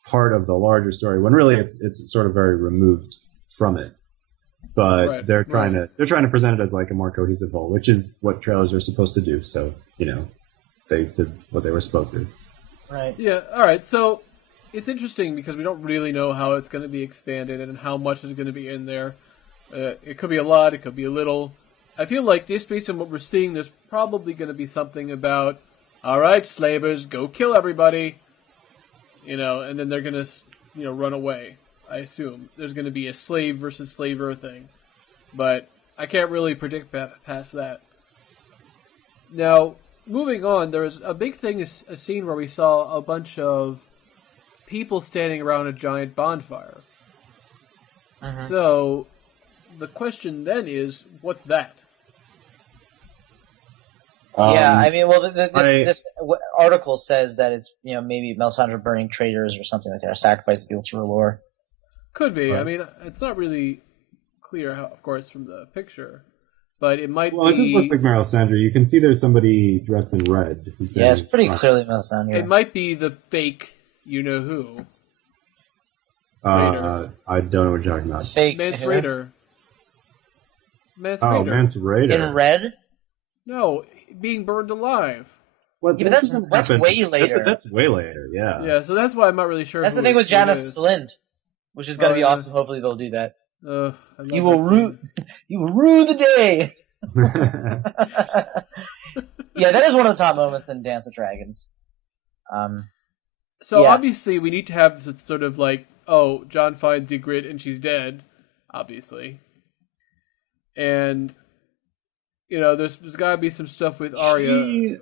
part of the larger story when really it's sort of very removed from it. But they're trying to present it as like a more cohesive whole, which is what trailers are supposed to do. So, they did what they were supposed to. Right. Yeah, all right. So it's interesting because we don't really know how it's going to be expanded and how much is going to be in there. It could be a lot, it could be a little. I feel like just based on what we're seeing, there's probably going to be something about, all right, slavers, go kill everybody, and then they're going to, run away. I assume there's going to be a slave versus slaver thing, but I can't really predict past that. Now, moving on, there was a big thing, a scene where we saw a bunch of people standing around a giant bonfire. Uh-huh. So, the question then is, what's that? Yeah, I mean, well, this article says that it's, maybe Melisandre burning traitors or something like that, or sacrificing people to R'hllor. Could be. Right. I mean, it's not really clear, of course, from the picture, but it might be. Well, it does look like Melisandre. You can see there's somebody dressed in red. Yeah, it's pretty clearly Melisandre. It might be the fake you-know-who. I don't know what you're talking about. Fake Mance who? Rayder. Mance Rayder. In red? No, being burned alive. What, Yeah, but that's way later. That's way later, yeah. Yeah, so that's why I'm not really sure. That's who the thing with it Janos is. Slynt, which is going to be yeah. awesome. Hopefully they'll do that. I love You will that scene. you will rue the day. Yeah, that is one of the top moments in Dance of Dragons. So yeah. obviously we need to have sort of like, oh, Jon finds Ygritte and she's dead, obviously. And, there's got to be some stuff with Arya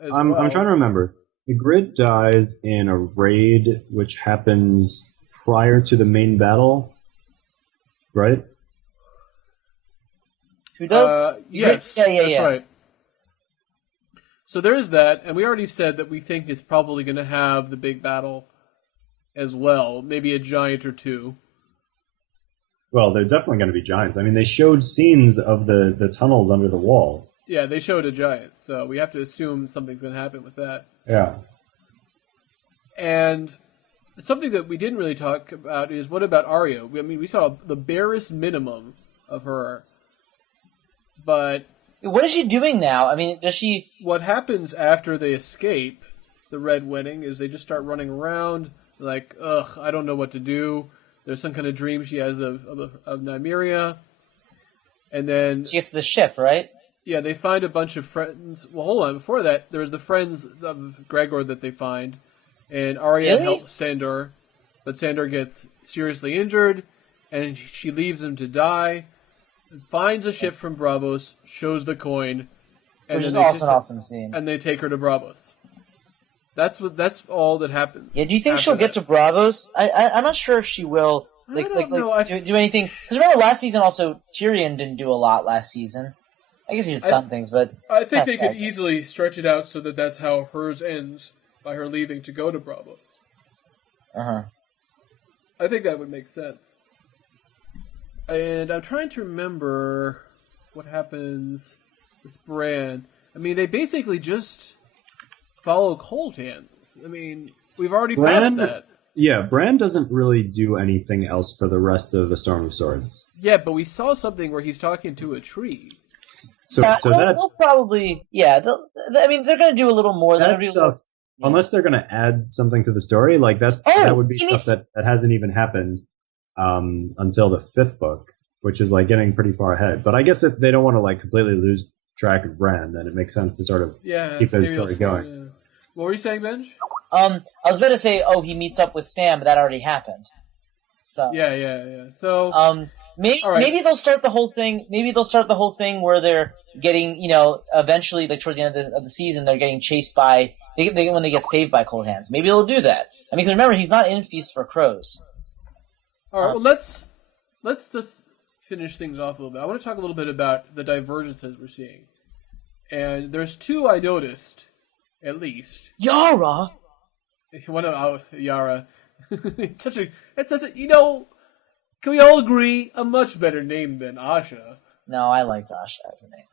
as I'm well. trying to remember. Ygritte dies in a raid which happens prior to the main battle, right? Who does? Yes, Yeah, that's yeah. right. So there is that, and we already said that we think it's probably going to have the big battle as well, maybe a giant or two. Well, there's definitely going to be giants. I mean, they showed scenes of the tunnels under the wall. Yeah, they showed a giant, so we have to assume something's going to happen with that. Yeah. And something that we didn't really talk about is, what about Arya? We saw the barest minimum of her, but What is she doing now? I mean, does she? what happens after they escape the Red Wedding is they just start running around like, ugh, I don't know what to do. There's some kind of dream she has of Nymeria, and then She gets to the ship, right? yeah, they find a bunch of friends. Well, hold on. Before that, there's the friends of Gregor that they find, and Arya Really? helps Sandor, but Sandor gets seriously injured, and she leaves him to die. Finds a ship from Bravos, shows the coin, and Which is then they also an awesome scene. and they take her to Bravos. That's all that happens. Yeah, do you think after she'll get to that. Bravos? I'm not sure if she will. I don't know. Do anything. Because remember, last season also Tyrion didn't do a lot last season. I guess he did some things, but I think they That's could easily stretch it out so that that's how hers ends, by her leaving to go to Bravos. I think that would make sense. And I'm trying to remember what happens with Bran. I mean, they basically just follow Cold Hands. I mean, we've already passed that. Yeah, Bran doesn't really do anything else for the rest of the Storm of Swords. Yeah, but we saw something where he's talking to a tree. So, yeah, so they'll probably I mean, they're going to do a little more. that stuff, unless they're going to add something to the story, like that would be stuff that hasn't even happened until the 5th book, which is like getting pretty far ahead. But I guess if they don't want to like completely lose track of Bran, then it makes sense to sort of keep his story going. Yeah. What were you saying, Benj? I was about to say, he meets up with Sam, but that already happened. So Yeah. So maybe they'll start the whole thing. Maybe they'll start the whole thing where they're getting, eventually, like towards the end of the season, they're getting chased by when they get saved by Cold Hands. Maybe they'll do that. I mean, because remember, he's not in Feast for Crows. all right. Well, let's just finish things off a little bit. I want to talk a little bit about the divergences we're seeing, and there's two I noticed, at least. Yara. One of Yara. It's such a. Can we all agree a much better name than Asha? No, I liked Asha as a name.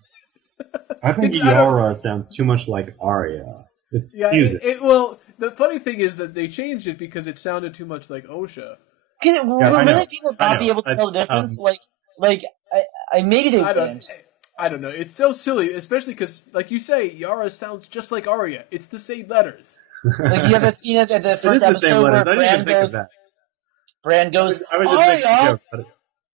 I think Yara sounds too much like Arya. It's music. Well, the funny thing is that they changed it because it sounded too much like Osha. Will really people not be able to tell the difference? Maybe they wouldn't. I don't know. It's so silly, especially because, like you say, Yara sounds just like Arya. It's the same letters. Like you haven't seen it at the first episode where Bran goes, I was just making a joke, but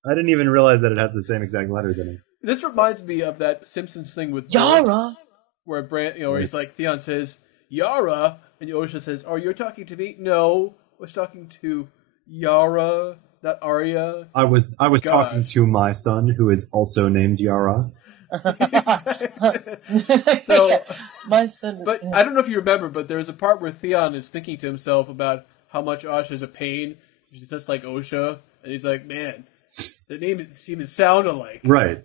I didn't even realize that it has the same exact letters in it. This reminds me of that Simpsons thing with Yara, where Bran, where he's like, Theon says Yara, and Osha says, "Oh, you're talking to me? No, I was talking to Yara, not Arya." I was talking to my son, who is also named Yara. So, my son. but I don't know if you remember, but there's a part where Theon is thinking to himself about how much Asha's a pain. She's just like Osha, and he's like, "Man, the names even sound alike." Right,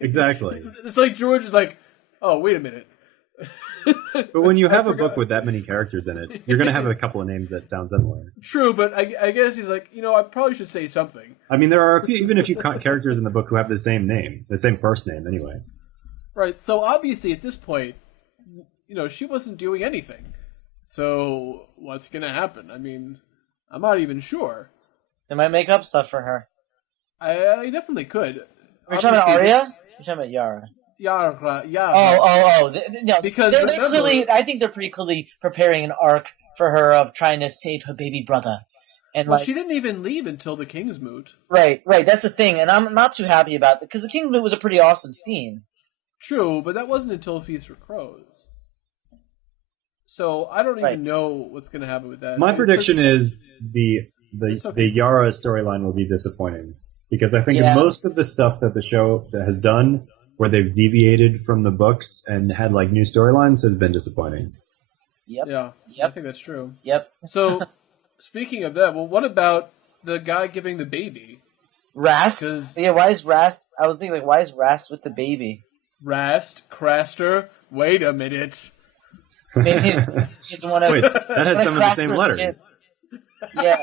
exactly. It's like George is like, "Oh, wait a minute." But when you have a book with that many characters in it, you're going to have a couple of names that sound similar. True, but I guess he's like, I probably should say something. I mean, there are even a few characters in the book who have the same name, the same first name, anyway. Right. So obviously, at this point, she wasn't doing anything. So what's going to happen? I mean, I'm not even sure. They might make up stuff for her. I definitely could. Are you talking about Arya? You're talking about Yara. Yara. No, because they're remember, clearly. I think they're pretty clearly preparing an arc for her of trying to save her baby brother. And she didn't even leave until the King's Moot. Right. That's the thing, and I'm not too happy about it because the King's Moot was a pretty awesome scene. True, but that wasn't until Feast for Crows. So I don't even know what's going to happen with that. My prediction is the Yara storyline will be disappointing because I think most of the stuff that the show has done, where they've deviated from the books and had like new storylines, has been disappointing. Yep. Yeah. Yep. I think that's true. Yep. So, speaking of that, well, what about the guy giving the baby? Rast? 'Cause- Yeah, why is Rast? I was thinking, like, why is Rast with the baby? Rast, Craster. Wait a minute. Maybe it's one of Wait, that has some of the same Craster's letters. kids. Yeah.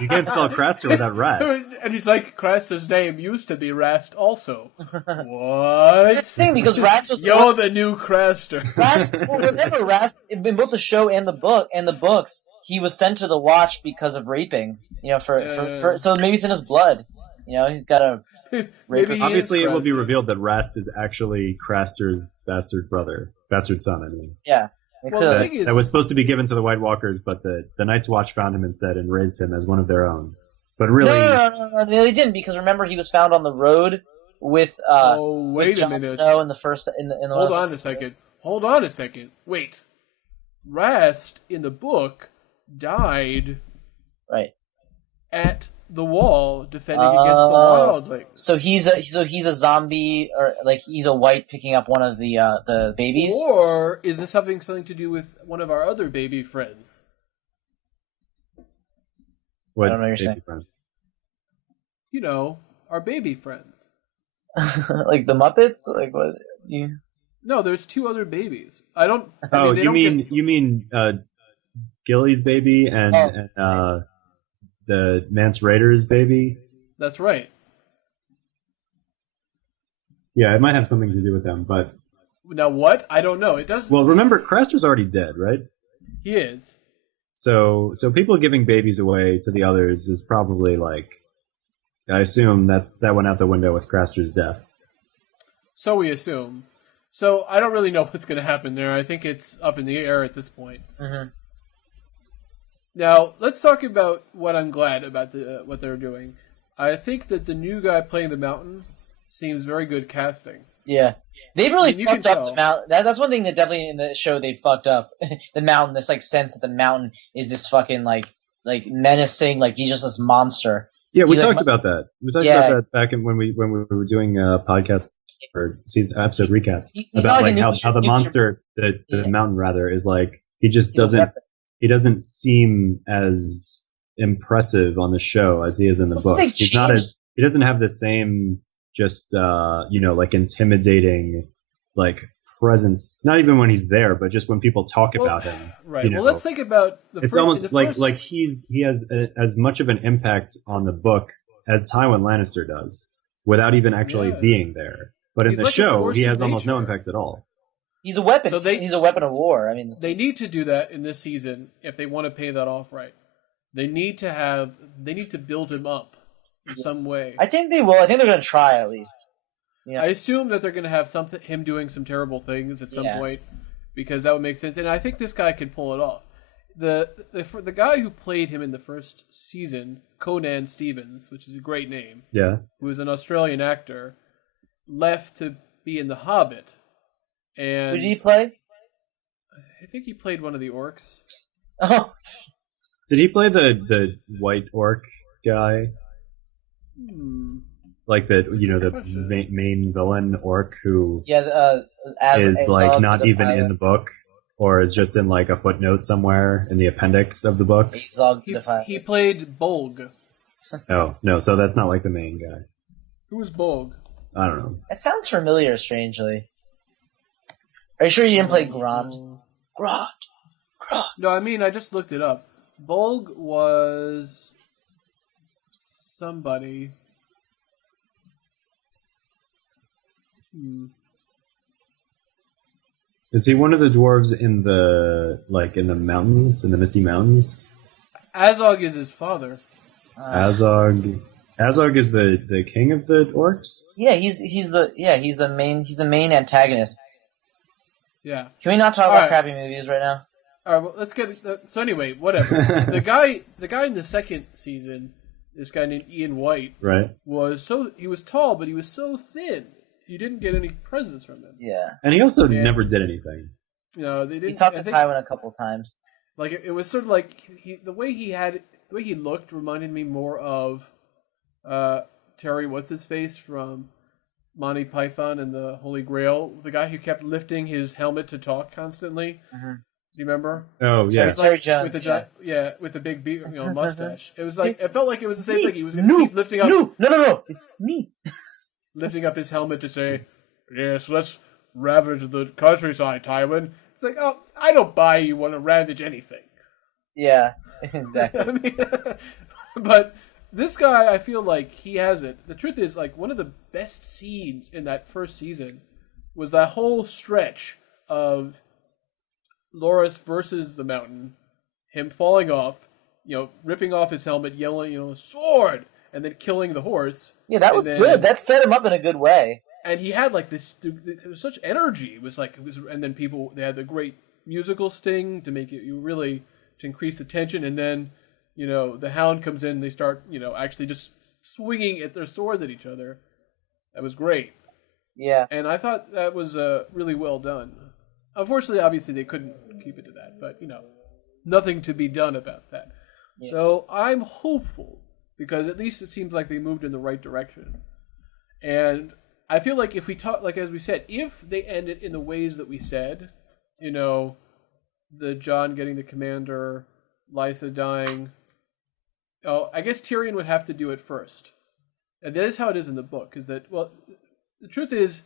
You can't spell Craster without Rast. And he's like, Craster's name used to be Rast also. It's the What? thing, because Rast was You're the new Craster. Rast. Well, remember Rast in both the show and the books, he was sent to the Watch because of raping. You know, for so maybe it's in his blood. You know, he's got a Maybe he is Obviously, it will be Craster. revealed that Rast is actually Craster's bastard son. I mean, yeah. It Well, could've- the thing is- that was supposed to be given to the White Walkers, but the Night's Watch found him instead and raised him as one of their own. But really, No, they didn't, because remember he was found on the road with Oh, with wait a Jon minute. Snow in the first in the Hold on a second. Hold on a second. Wait. Rast in the book died Right. at the wall defending against the wildlings. So he's a zombie, or like he's a white picking up one of the babies. Or is this something to do with one of our other baby friends? what I don't know what you're baby saying. friends? You know, our baby friends. Like the Muppets, like what? You... No, there's two other babies. I don't. I Oh, mean, they don't get- you mean Gilly's baby and, Oh. and the Mance Raider's baby? That's right. Yeah, it might have something to do with them. But Now what? I don't know. It does. well, remember, Craster's already dead, right? He is. So people giving babies away to the others is probably like, I assume that went out the window with Craster's death. So we assume. So I don't really know what's going to happen there. I think it's up in the air at this point. Mhm. Now let's talk about what I'm glad about what they're doing. I think that the new guy playing the Mountain seems very good casting. Yeah, they've really I mean, you fucked can up tell. the mountain. That's one thing that definitely in the show they fucked up. The mountain, this like sense that the mountain is this fucking like menacing, like he's just this monster. Yeah, we He, like, talked about that. We talked Yeah. about that back when we were doing podcast or season episode recaps He's about not like like a how nuclear- the monster, the Yeah. mountain rather, is like he just He's a doesn't weapon. he doesn't seem as impressive on the show as he is in the Well, book. they He's not changed- as he doesn't have the same just like intimidating like presence. Not even when he's there, but just when people talk Well, about him. Right. you Well, know. let's think about the. It's fir- almost the like first- he has as much of an impact on the book as Tywin Lannister does, without even actually Yeah. being there. But in He's the like a show, force he of has almost no nature. impact at all. He's a weapon. So He's a weapon of war. I mean, They need to do that in this season if they want to pay that off right. They need to build him up in some way. I think they will. I think they're going to try at least. Yeah. I assume that they're going to have him doing some terrible things at some Yeah. point, because that would make sense. And I think this guy can pull it off. The guy who played him in the first season, Conan Stevens, which is a great name, Yeah. who is an Australian actor, left to be in The Hobbit. And Who did he play? I think he played one of the orcs. Oh, Did he play the white orc guy? Like the main villain orc who yeah. is like Azog not the even Defiler. in the book, or is just in like a footnote somewhere in the appendix of the book. Azog the Defiler. He played Bolg. Oh no, so that's not like the main guy. Who was Bolg? I don't know. That sounds familiar, strangely. Are you sure you didn't play Grant? Grant. No, I mean, I just looked it up. Bolg was somebody. Is he one of the dwarves in the mountains, in the Misty Mountains? Azog is his father. Azog. Azog is the king of the orcs. Yeah, he's the main antagonist. Yeah. Can we not talk All about right. crappy movies right now? All right. Well, let's get. So anyway, whatever. the guy in the second season, this guy named Ian White, Right. he was tall, but he was so thin. You didn't get any presence from him. Yeah. And he also Yeah. never did anything. You know, they didn't. He talked I to think- Tywin a couple times. Like it was sort of like the way he looked reminded me more of Terry what's his face from Monty Python and the Holy Grail, the guy who kept lifting his helmet to talk constantly. Do you remember? Oh yeah. It's Terry Jones, with the with the big mustache. It was like it felt like it was the same thing. He was going to keep lifting up, No. It's me. lifting up his helmet to say, "Yes, let's ravage the countryside, Tywin." It's like, oh, I don't buy you want to ravage anything. Yeah, exactly. I mean, but this guy, I feel like he has it. The truth is, like, one of the best scenes in that first season was that whole stretch of Loras versus the Mountain, him falling off, ripping off his helmet, yelling, sword, and then killing the horse. Yeah, that was good. That set him up in a good way. And he had like this. It was such energy. It was, and then they had the great musical sting to make it to increase the tension, and then the Hound comes in. And they start actually just swinging at their swords at each other. That was great. Yeah, and I thought that was really well done. Unfortunately, obviously, they couldn't keep it to that, but nothing to be done about that. Yeah. So I'm hopeful because at least it seems like they moved in the right direction, and I feel like if we talk, like as we said, if they end it in the ways that we said, the Jon getting the commander, Lysa dying. Oh, I guess Tyrion would have to do it first, and that is how it is in the book. Is that the truth is.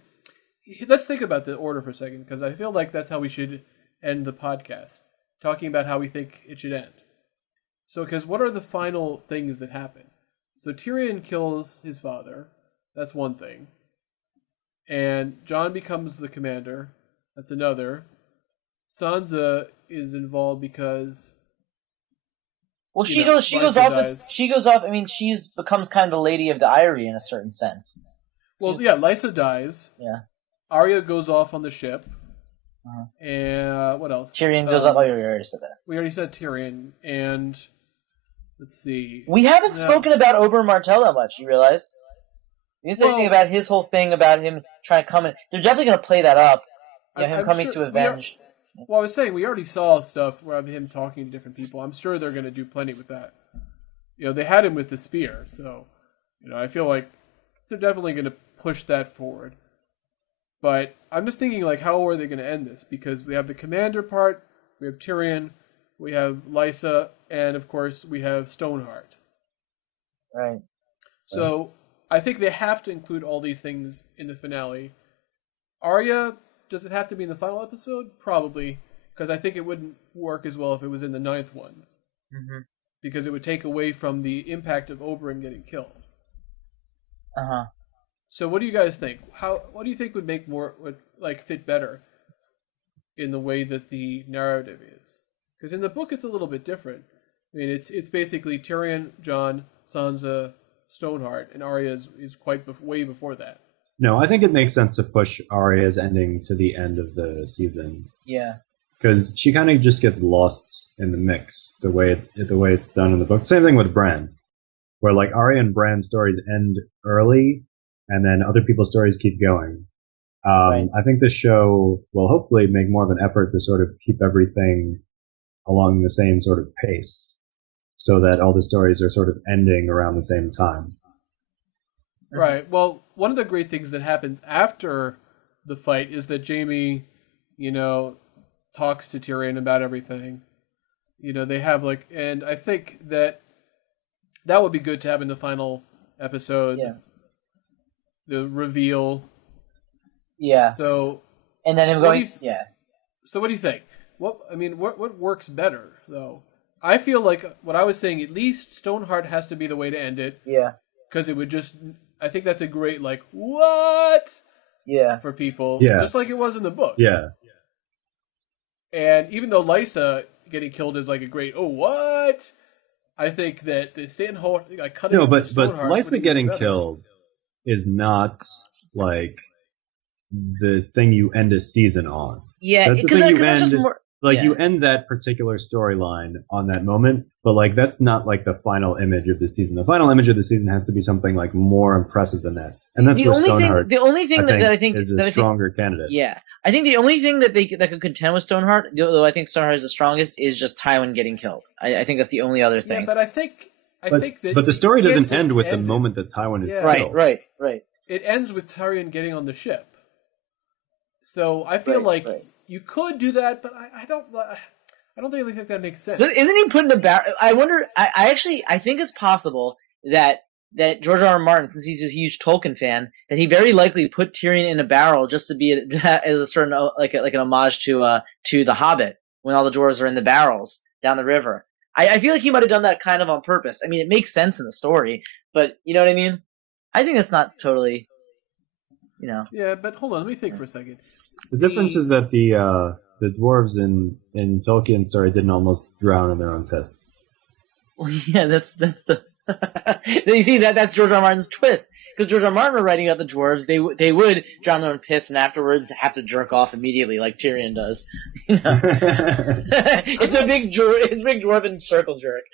Let's think about the order for a second, because I feel like that's how we should end the podcast, talking about how we think it should end. So, because what are the final things that happen? So Tyrion kills his father. That's one thing. And Jon becomes the commander. That's another. Sansa is involved because... Well, she goes off. I mean, becomes kind of the Lady of the Eyrie in a certain sense. Well, Lysa dies. Yeah. Arya goes off on the ship. And what else? Tyrion goes off. Oh, we already said that. We already said Tyrion. And let's see. We haven't spoken about Oberyn Martell that much, you realize? We didn't say anything about his whole thing about him trying to come in. They're definitely going to play that up. Him coming to avenge. Well, I was saying, we already saw stuff where him talking to different people. I'm sure they're going to do plenty with that. They had him with the spear, so, I feel like they're definitely going to push that forward. But I'm just thinking, like, how are they going to end this? Because we have the commander part, we have Tyrion, we have Lysa, and, of course, we have Stoneheart. Right. So, I think they have to include all these things in the finale. Arya, does it have to be in the final episode? Probably, because I think it wouldn't work as well if it was in the 9th one. Mm-hmm. Because it would take away from the impact of Oberyn getting killed. Uh-huh. So what do you guys think? What do you think would fit better in the way that the narrative is? Because in the book it's a little bit different. I mean, it's basically Tyrion, Jon, Sansa, Stoneheart, and Arya is way before that. No, I think it makes sense to push Arya's ending to the end of the season. Yeah. Because she kind of just gets lost in the mix the way it's done in the book. Same thing with Bran, where like Arya and Bran's stories end early, and then other people's stories keep going. Right. I think the show will hopefully make more of an effort to sort of keep everything along the same sort of pace, so that all the stories are sort of ending around the same time. Right. Well, one of the great things that happens after the fight is that Jaime, talks to Tyrion about everything. They have and I think that would be good to have in the final episode. Yeah. The reveal. Yeah. So. And then him going. Yeah. So what do you think? What works better though? I feel like what I was saying. At least Stoneheart has to be the way to end it. Yeah. Because it would just. I think that's a great what? Yeah. For people. Yeah. Just like it was in the book. Yeah. And even though Lysa getting killed is a great what? I think that the Stoneheart cutting. No, but Lysa getting killed is not the thing you end a season on. Yeah, because that's just more. You end that particular storyline on that moment, but that's not the final image of the season. The final image of the season has to be something more impressive than that, and that's where Stoneheart. The only thing that I think is a stronger candidate. Yeah, I think the only thing that could contend with Stoneheart, though I think Stoneheart is the strongest, is just Tywin getting killed. I think that's the only other thing. Yeah, but I think that. But the story doesn't end with the moment that Tywin is killed. Right. It ends with Tyrion getting on the ship. So I feel you could do that, but I don't. I don't think that makes sense. Isn't he put in a barrel? I wonder. I think it's possible that George R. R. Martin, since he's a huge Tolkien fan, that he very likely put Tyrion in a barrel just to be as a certain like an homage to The Hobbit when all the dwarves are in the barrels down the river. I feel like he might have done that kind of on purpose. I mean, it makes sense in the story, but you know what I mean? I think that's not totally, you know. Yeah, but hold on, let me think for a second. The difference is that the dwarves in Tolkien's story didn't almost drown in their own piss. Well, yeah, that's the. You see that's George R. R. Martin's twist, because George R. R. Martin were writing about the dwarves. They would drown their own piss and afterwards have to jerk off immediately, like Tyrion does. You know? It's a big dwarven circle jerk.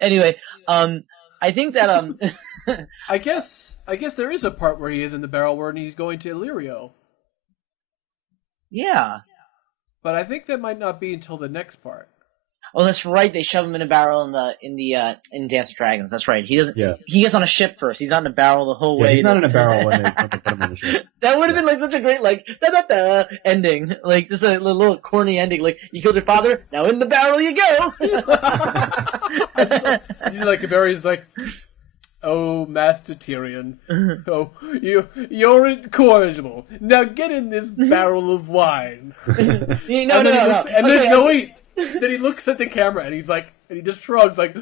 Anyway, I think that I guess there is a part where he is in the barrel where he's going to Illyrio. Yeah. But I think that might not be until the next part. Oh, that's right. They shove him in a barrel in Dance with Dragons. That's right. He doesn't. Yeah. He gets on a ship first. He's not in a barrel the whole way. He's not in a barrel when they put him on the ship. That would have been like such a great like da da da ending, like just a little corny ending. Like you killed your father, now in the barrel you go. You like Varys like, oh, Master Tyrion, oh, you're incorrigible. Now get in this barrel of wine. No. Wait. Then he looks at the camera and he's like, and he just shrugs like,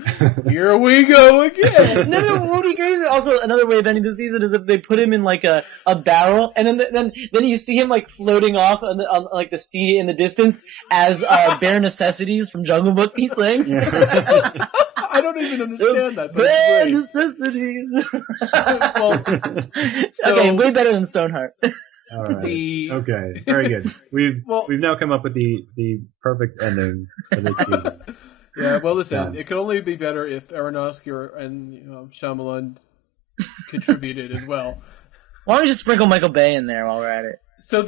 here we go again. No, what would be great. Also, another way of ending the season is if they put him in like a barrel, and then you see him like floating off on like the sea in the distance as bare necessities from Jungle Book. He's saying, yeah. I don't even understand that. But bare necessities. Okay, way better than Stoneheart. All right. Okay. Very good. We've now come up with the perfect ending for this season. Yeah. Well, listen. It could only be better if Aronofsky and Shyamalan contributed as well. Why don't we just sprinkle Michael Bay in there while we're at it? So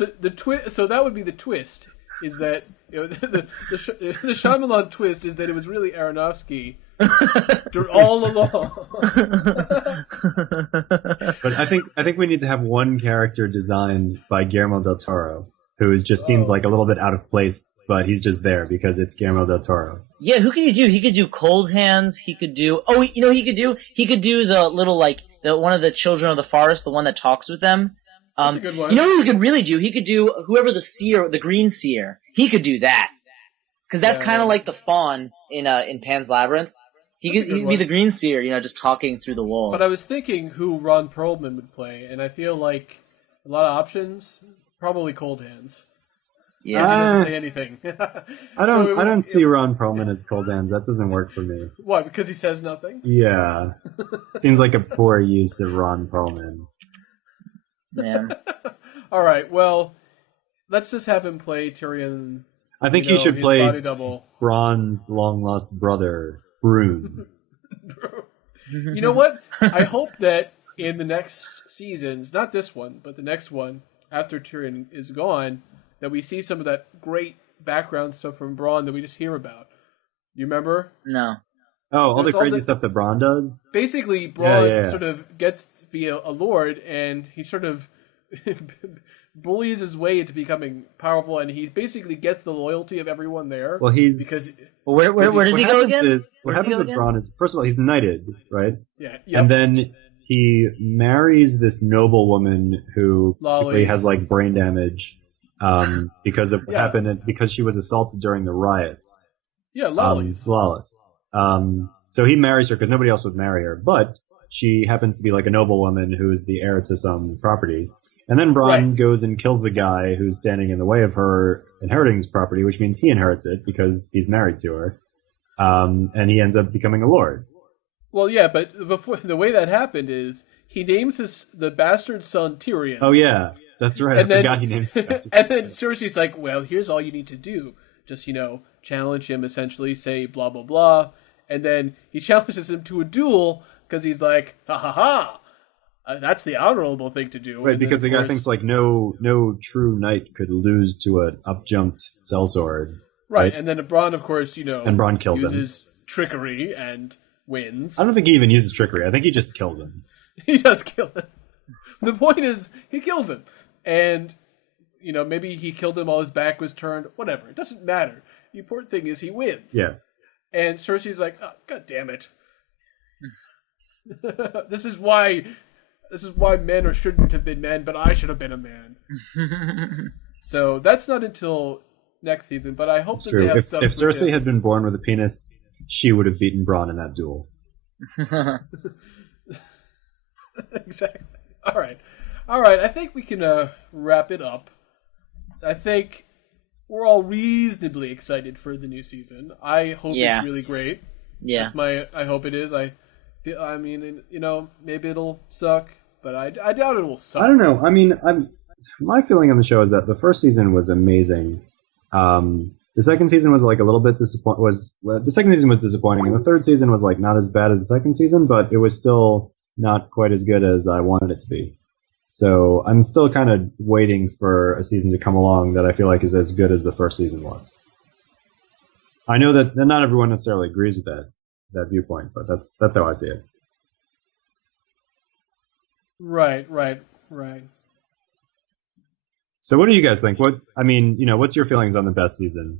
So that would be the twist. Is that the Shyamalan twist is that it was really Aronofsky all along. But I think we need to have one character designed by Guillermo del Toro, who seems like a little bit out of place, but he's just there because it's Guillermo del Toro. Yeah, who can you do? He could do Cold Hands. He could do. Oh, you know, he could do the little the one of the children of the forest, the one that talks with them. That's a good one. You know who he could really do? He could do whoever the seer, the green seer. He could do that because that's kind of like the faun in Pan's Labyrinth. He'd be the green seer, you know, just talking through the wall. But I was thinking who Ron Perlman would play, and I feel like a lot of options. Probably Cold Hands. Yeah, he doesn't say anything. I don't see Ron Perlman as Cold Hands. That doesn't work for me. Why? Because he says nothing? Yeah, seems like a poor use of Ron Perlman. Man. All right. Well, let's just have him play Tyrion. I think he should play Bron's long lost brother, Brune. You know what? I hope that in the next seasons, not this one, but the next one, after Tyrion is gone, that we see some of that great background stuff from Bronn that we just hear about. You remember? No. Oh, all the crazy stuff that Bronn does? Basically, Bronn sort of gets to be a lord, and he sort of bullies his way into becoming powerful, and he basically gets the loyalty of everyone there. Well, where does he go again? What happens with Bronn is, first of all, he's knighted, right? Yeah. Yep. And then he marries this noblewoman who basically has like brain damage because of what happened, because she was assaulted during the riots. Yeah, Lawless. So he marries her because nobody else would marry her, but she happens to be like a noblewoman who is the heir to some property. And then Bronn goes and kills the guy who's standing in the way of her inheriting his property, which means he inherits it because he's married to her. And he ends up becoming a lord. Well, yeah, but before the way that happened is he names the bastard son Tyrion. Oh yeah, that's right. And I forgot he names the bastard. And then Cersei's like, "Well, here's all you need to do. Just challenge him. Essentially, say blah blah blah." And then he challenges him to a duel because he's like, "Ha ha ha! That's the honorable thing to do." Right, because the guy thinks like no true knight could lose to an up-jumped sellsword. Right, and then Bronn, of course, and Bronn kills uses trickery and wins. I don't think he even uses trickery. I think he just kills him. He does kill him. The point is, he kills him. And maybe he killed him while his back was turned. Whatever. It doesn't matter. The important thing is he wins. Yeah. And Cersei's like, oh, God damn it. This is why men or shouldn't have been men, but I should have been a man. So that's not until next season, but I hope It's that true. they have If stuff. Cersei had been born with a penis, she would have beaten Bronn in that duel. Exactly. All right. I think we can wrap it up. I think we're all reasonably excited for the new season. I hope it's really great. Yeah. I hope it is. I mean, maybe it'll suck, but I doubt it will suck. I don't know. I mean, my feeling on the show is that the first season was amazing. The second season was like a little bit disappointing. The second season was disappointing, and the third season was like not as bad as the second season, but it was still not quite as good as I wanted it to be. So I'm still kind of waiting for a season to come along that I feel like is as good as the first season was. I know that not everyone necessarily agrees with that viewpoint, but that's how I see it. Right. So what do you guys think? What's your feelings on the best season?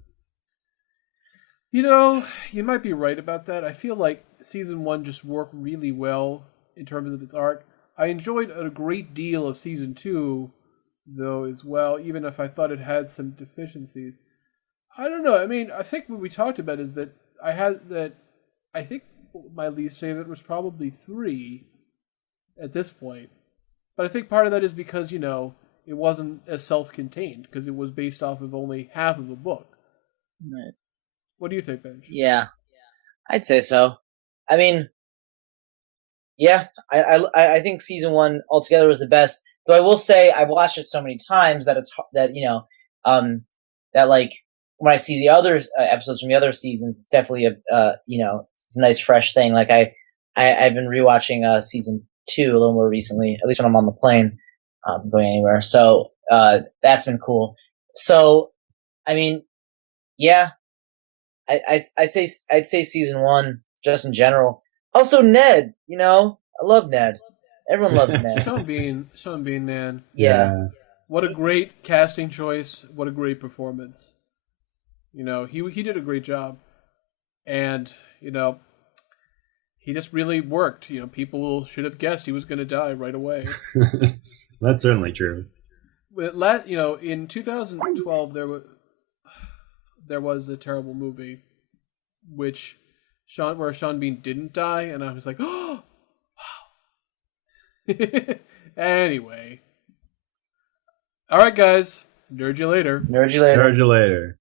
You might be right about that. I feel like season 1 just worked really well in terms of its arc. I enjoyed a great deal of season 2, though, as well, even if I thought it had some deficiencies. I don't know. I mean, I think what we talked about is that I think my least favorite was probably 3 at this point. But I think part of that is because, it wasn't as self-contained, because it was based off of only half of a book. Right. What do you think, Benj? Yeah, I'd say so. I mean, yeah, I think season 1 altogether was the best. Though I will say I've watched it so many times that that like when I see the other episodes from the other seasons, it's definitely it's a nice fresh thing. Like I've been rewatching season 2 a little more recently, at least when I'm on the plane, going anywhere. So that's been cool. So I mean, yeah, I'd say season 1 just in general. Also Ned, I love Ned. Everyone loves Ned. Sean Bean, man. Yeah. What a great casting choice. What a great performance. He did a great job. And, he just really worked. People should have guessed he was going to die right away. That's certainly true. But, in 2012, there was a terrible movie where Sean Bean didn't die, and I was like, oh, wow. Anyway. All right, guys. Nerd you later. Nerd you later. Nerd you later.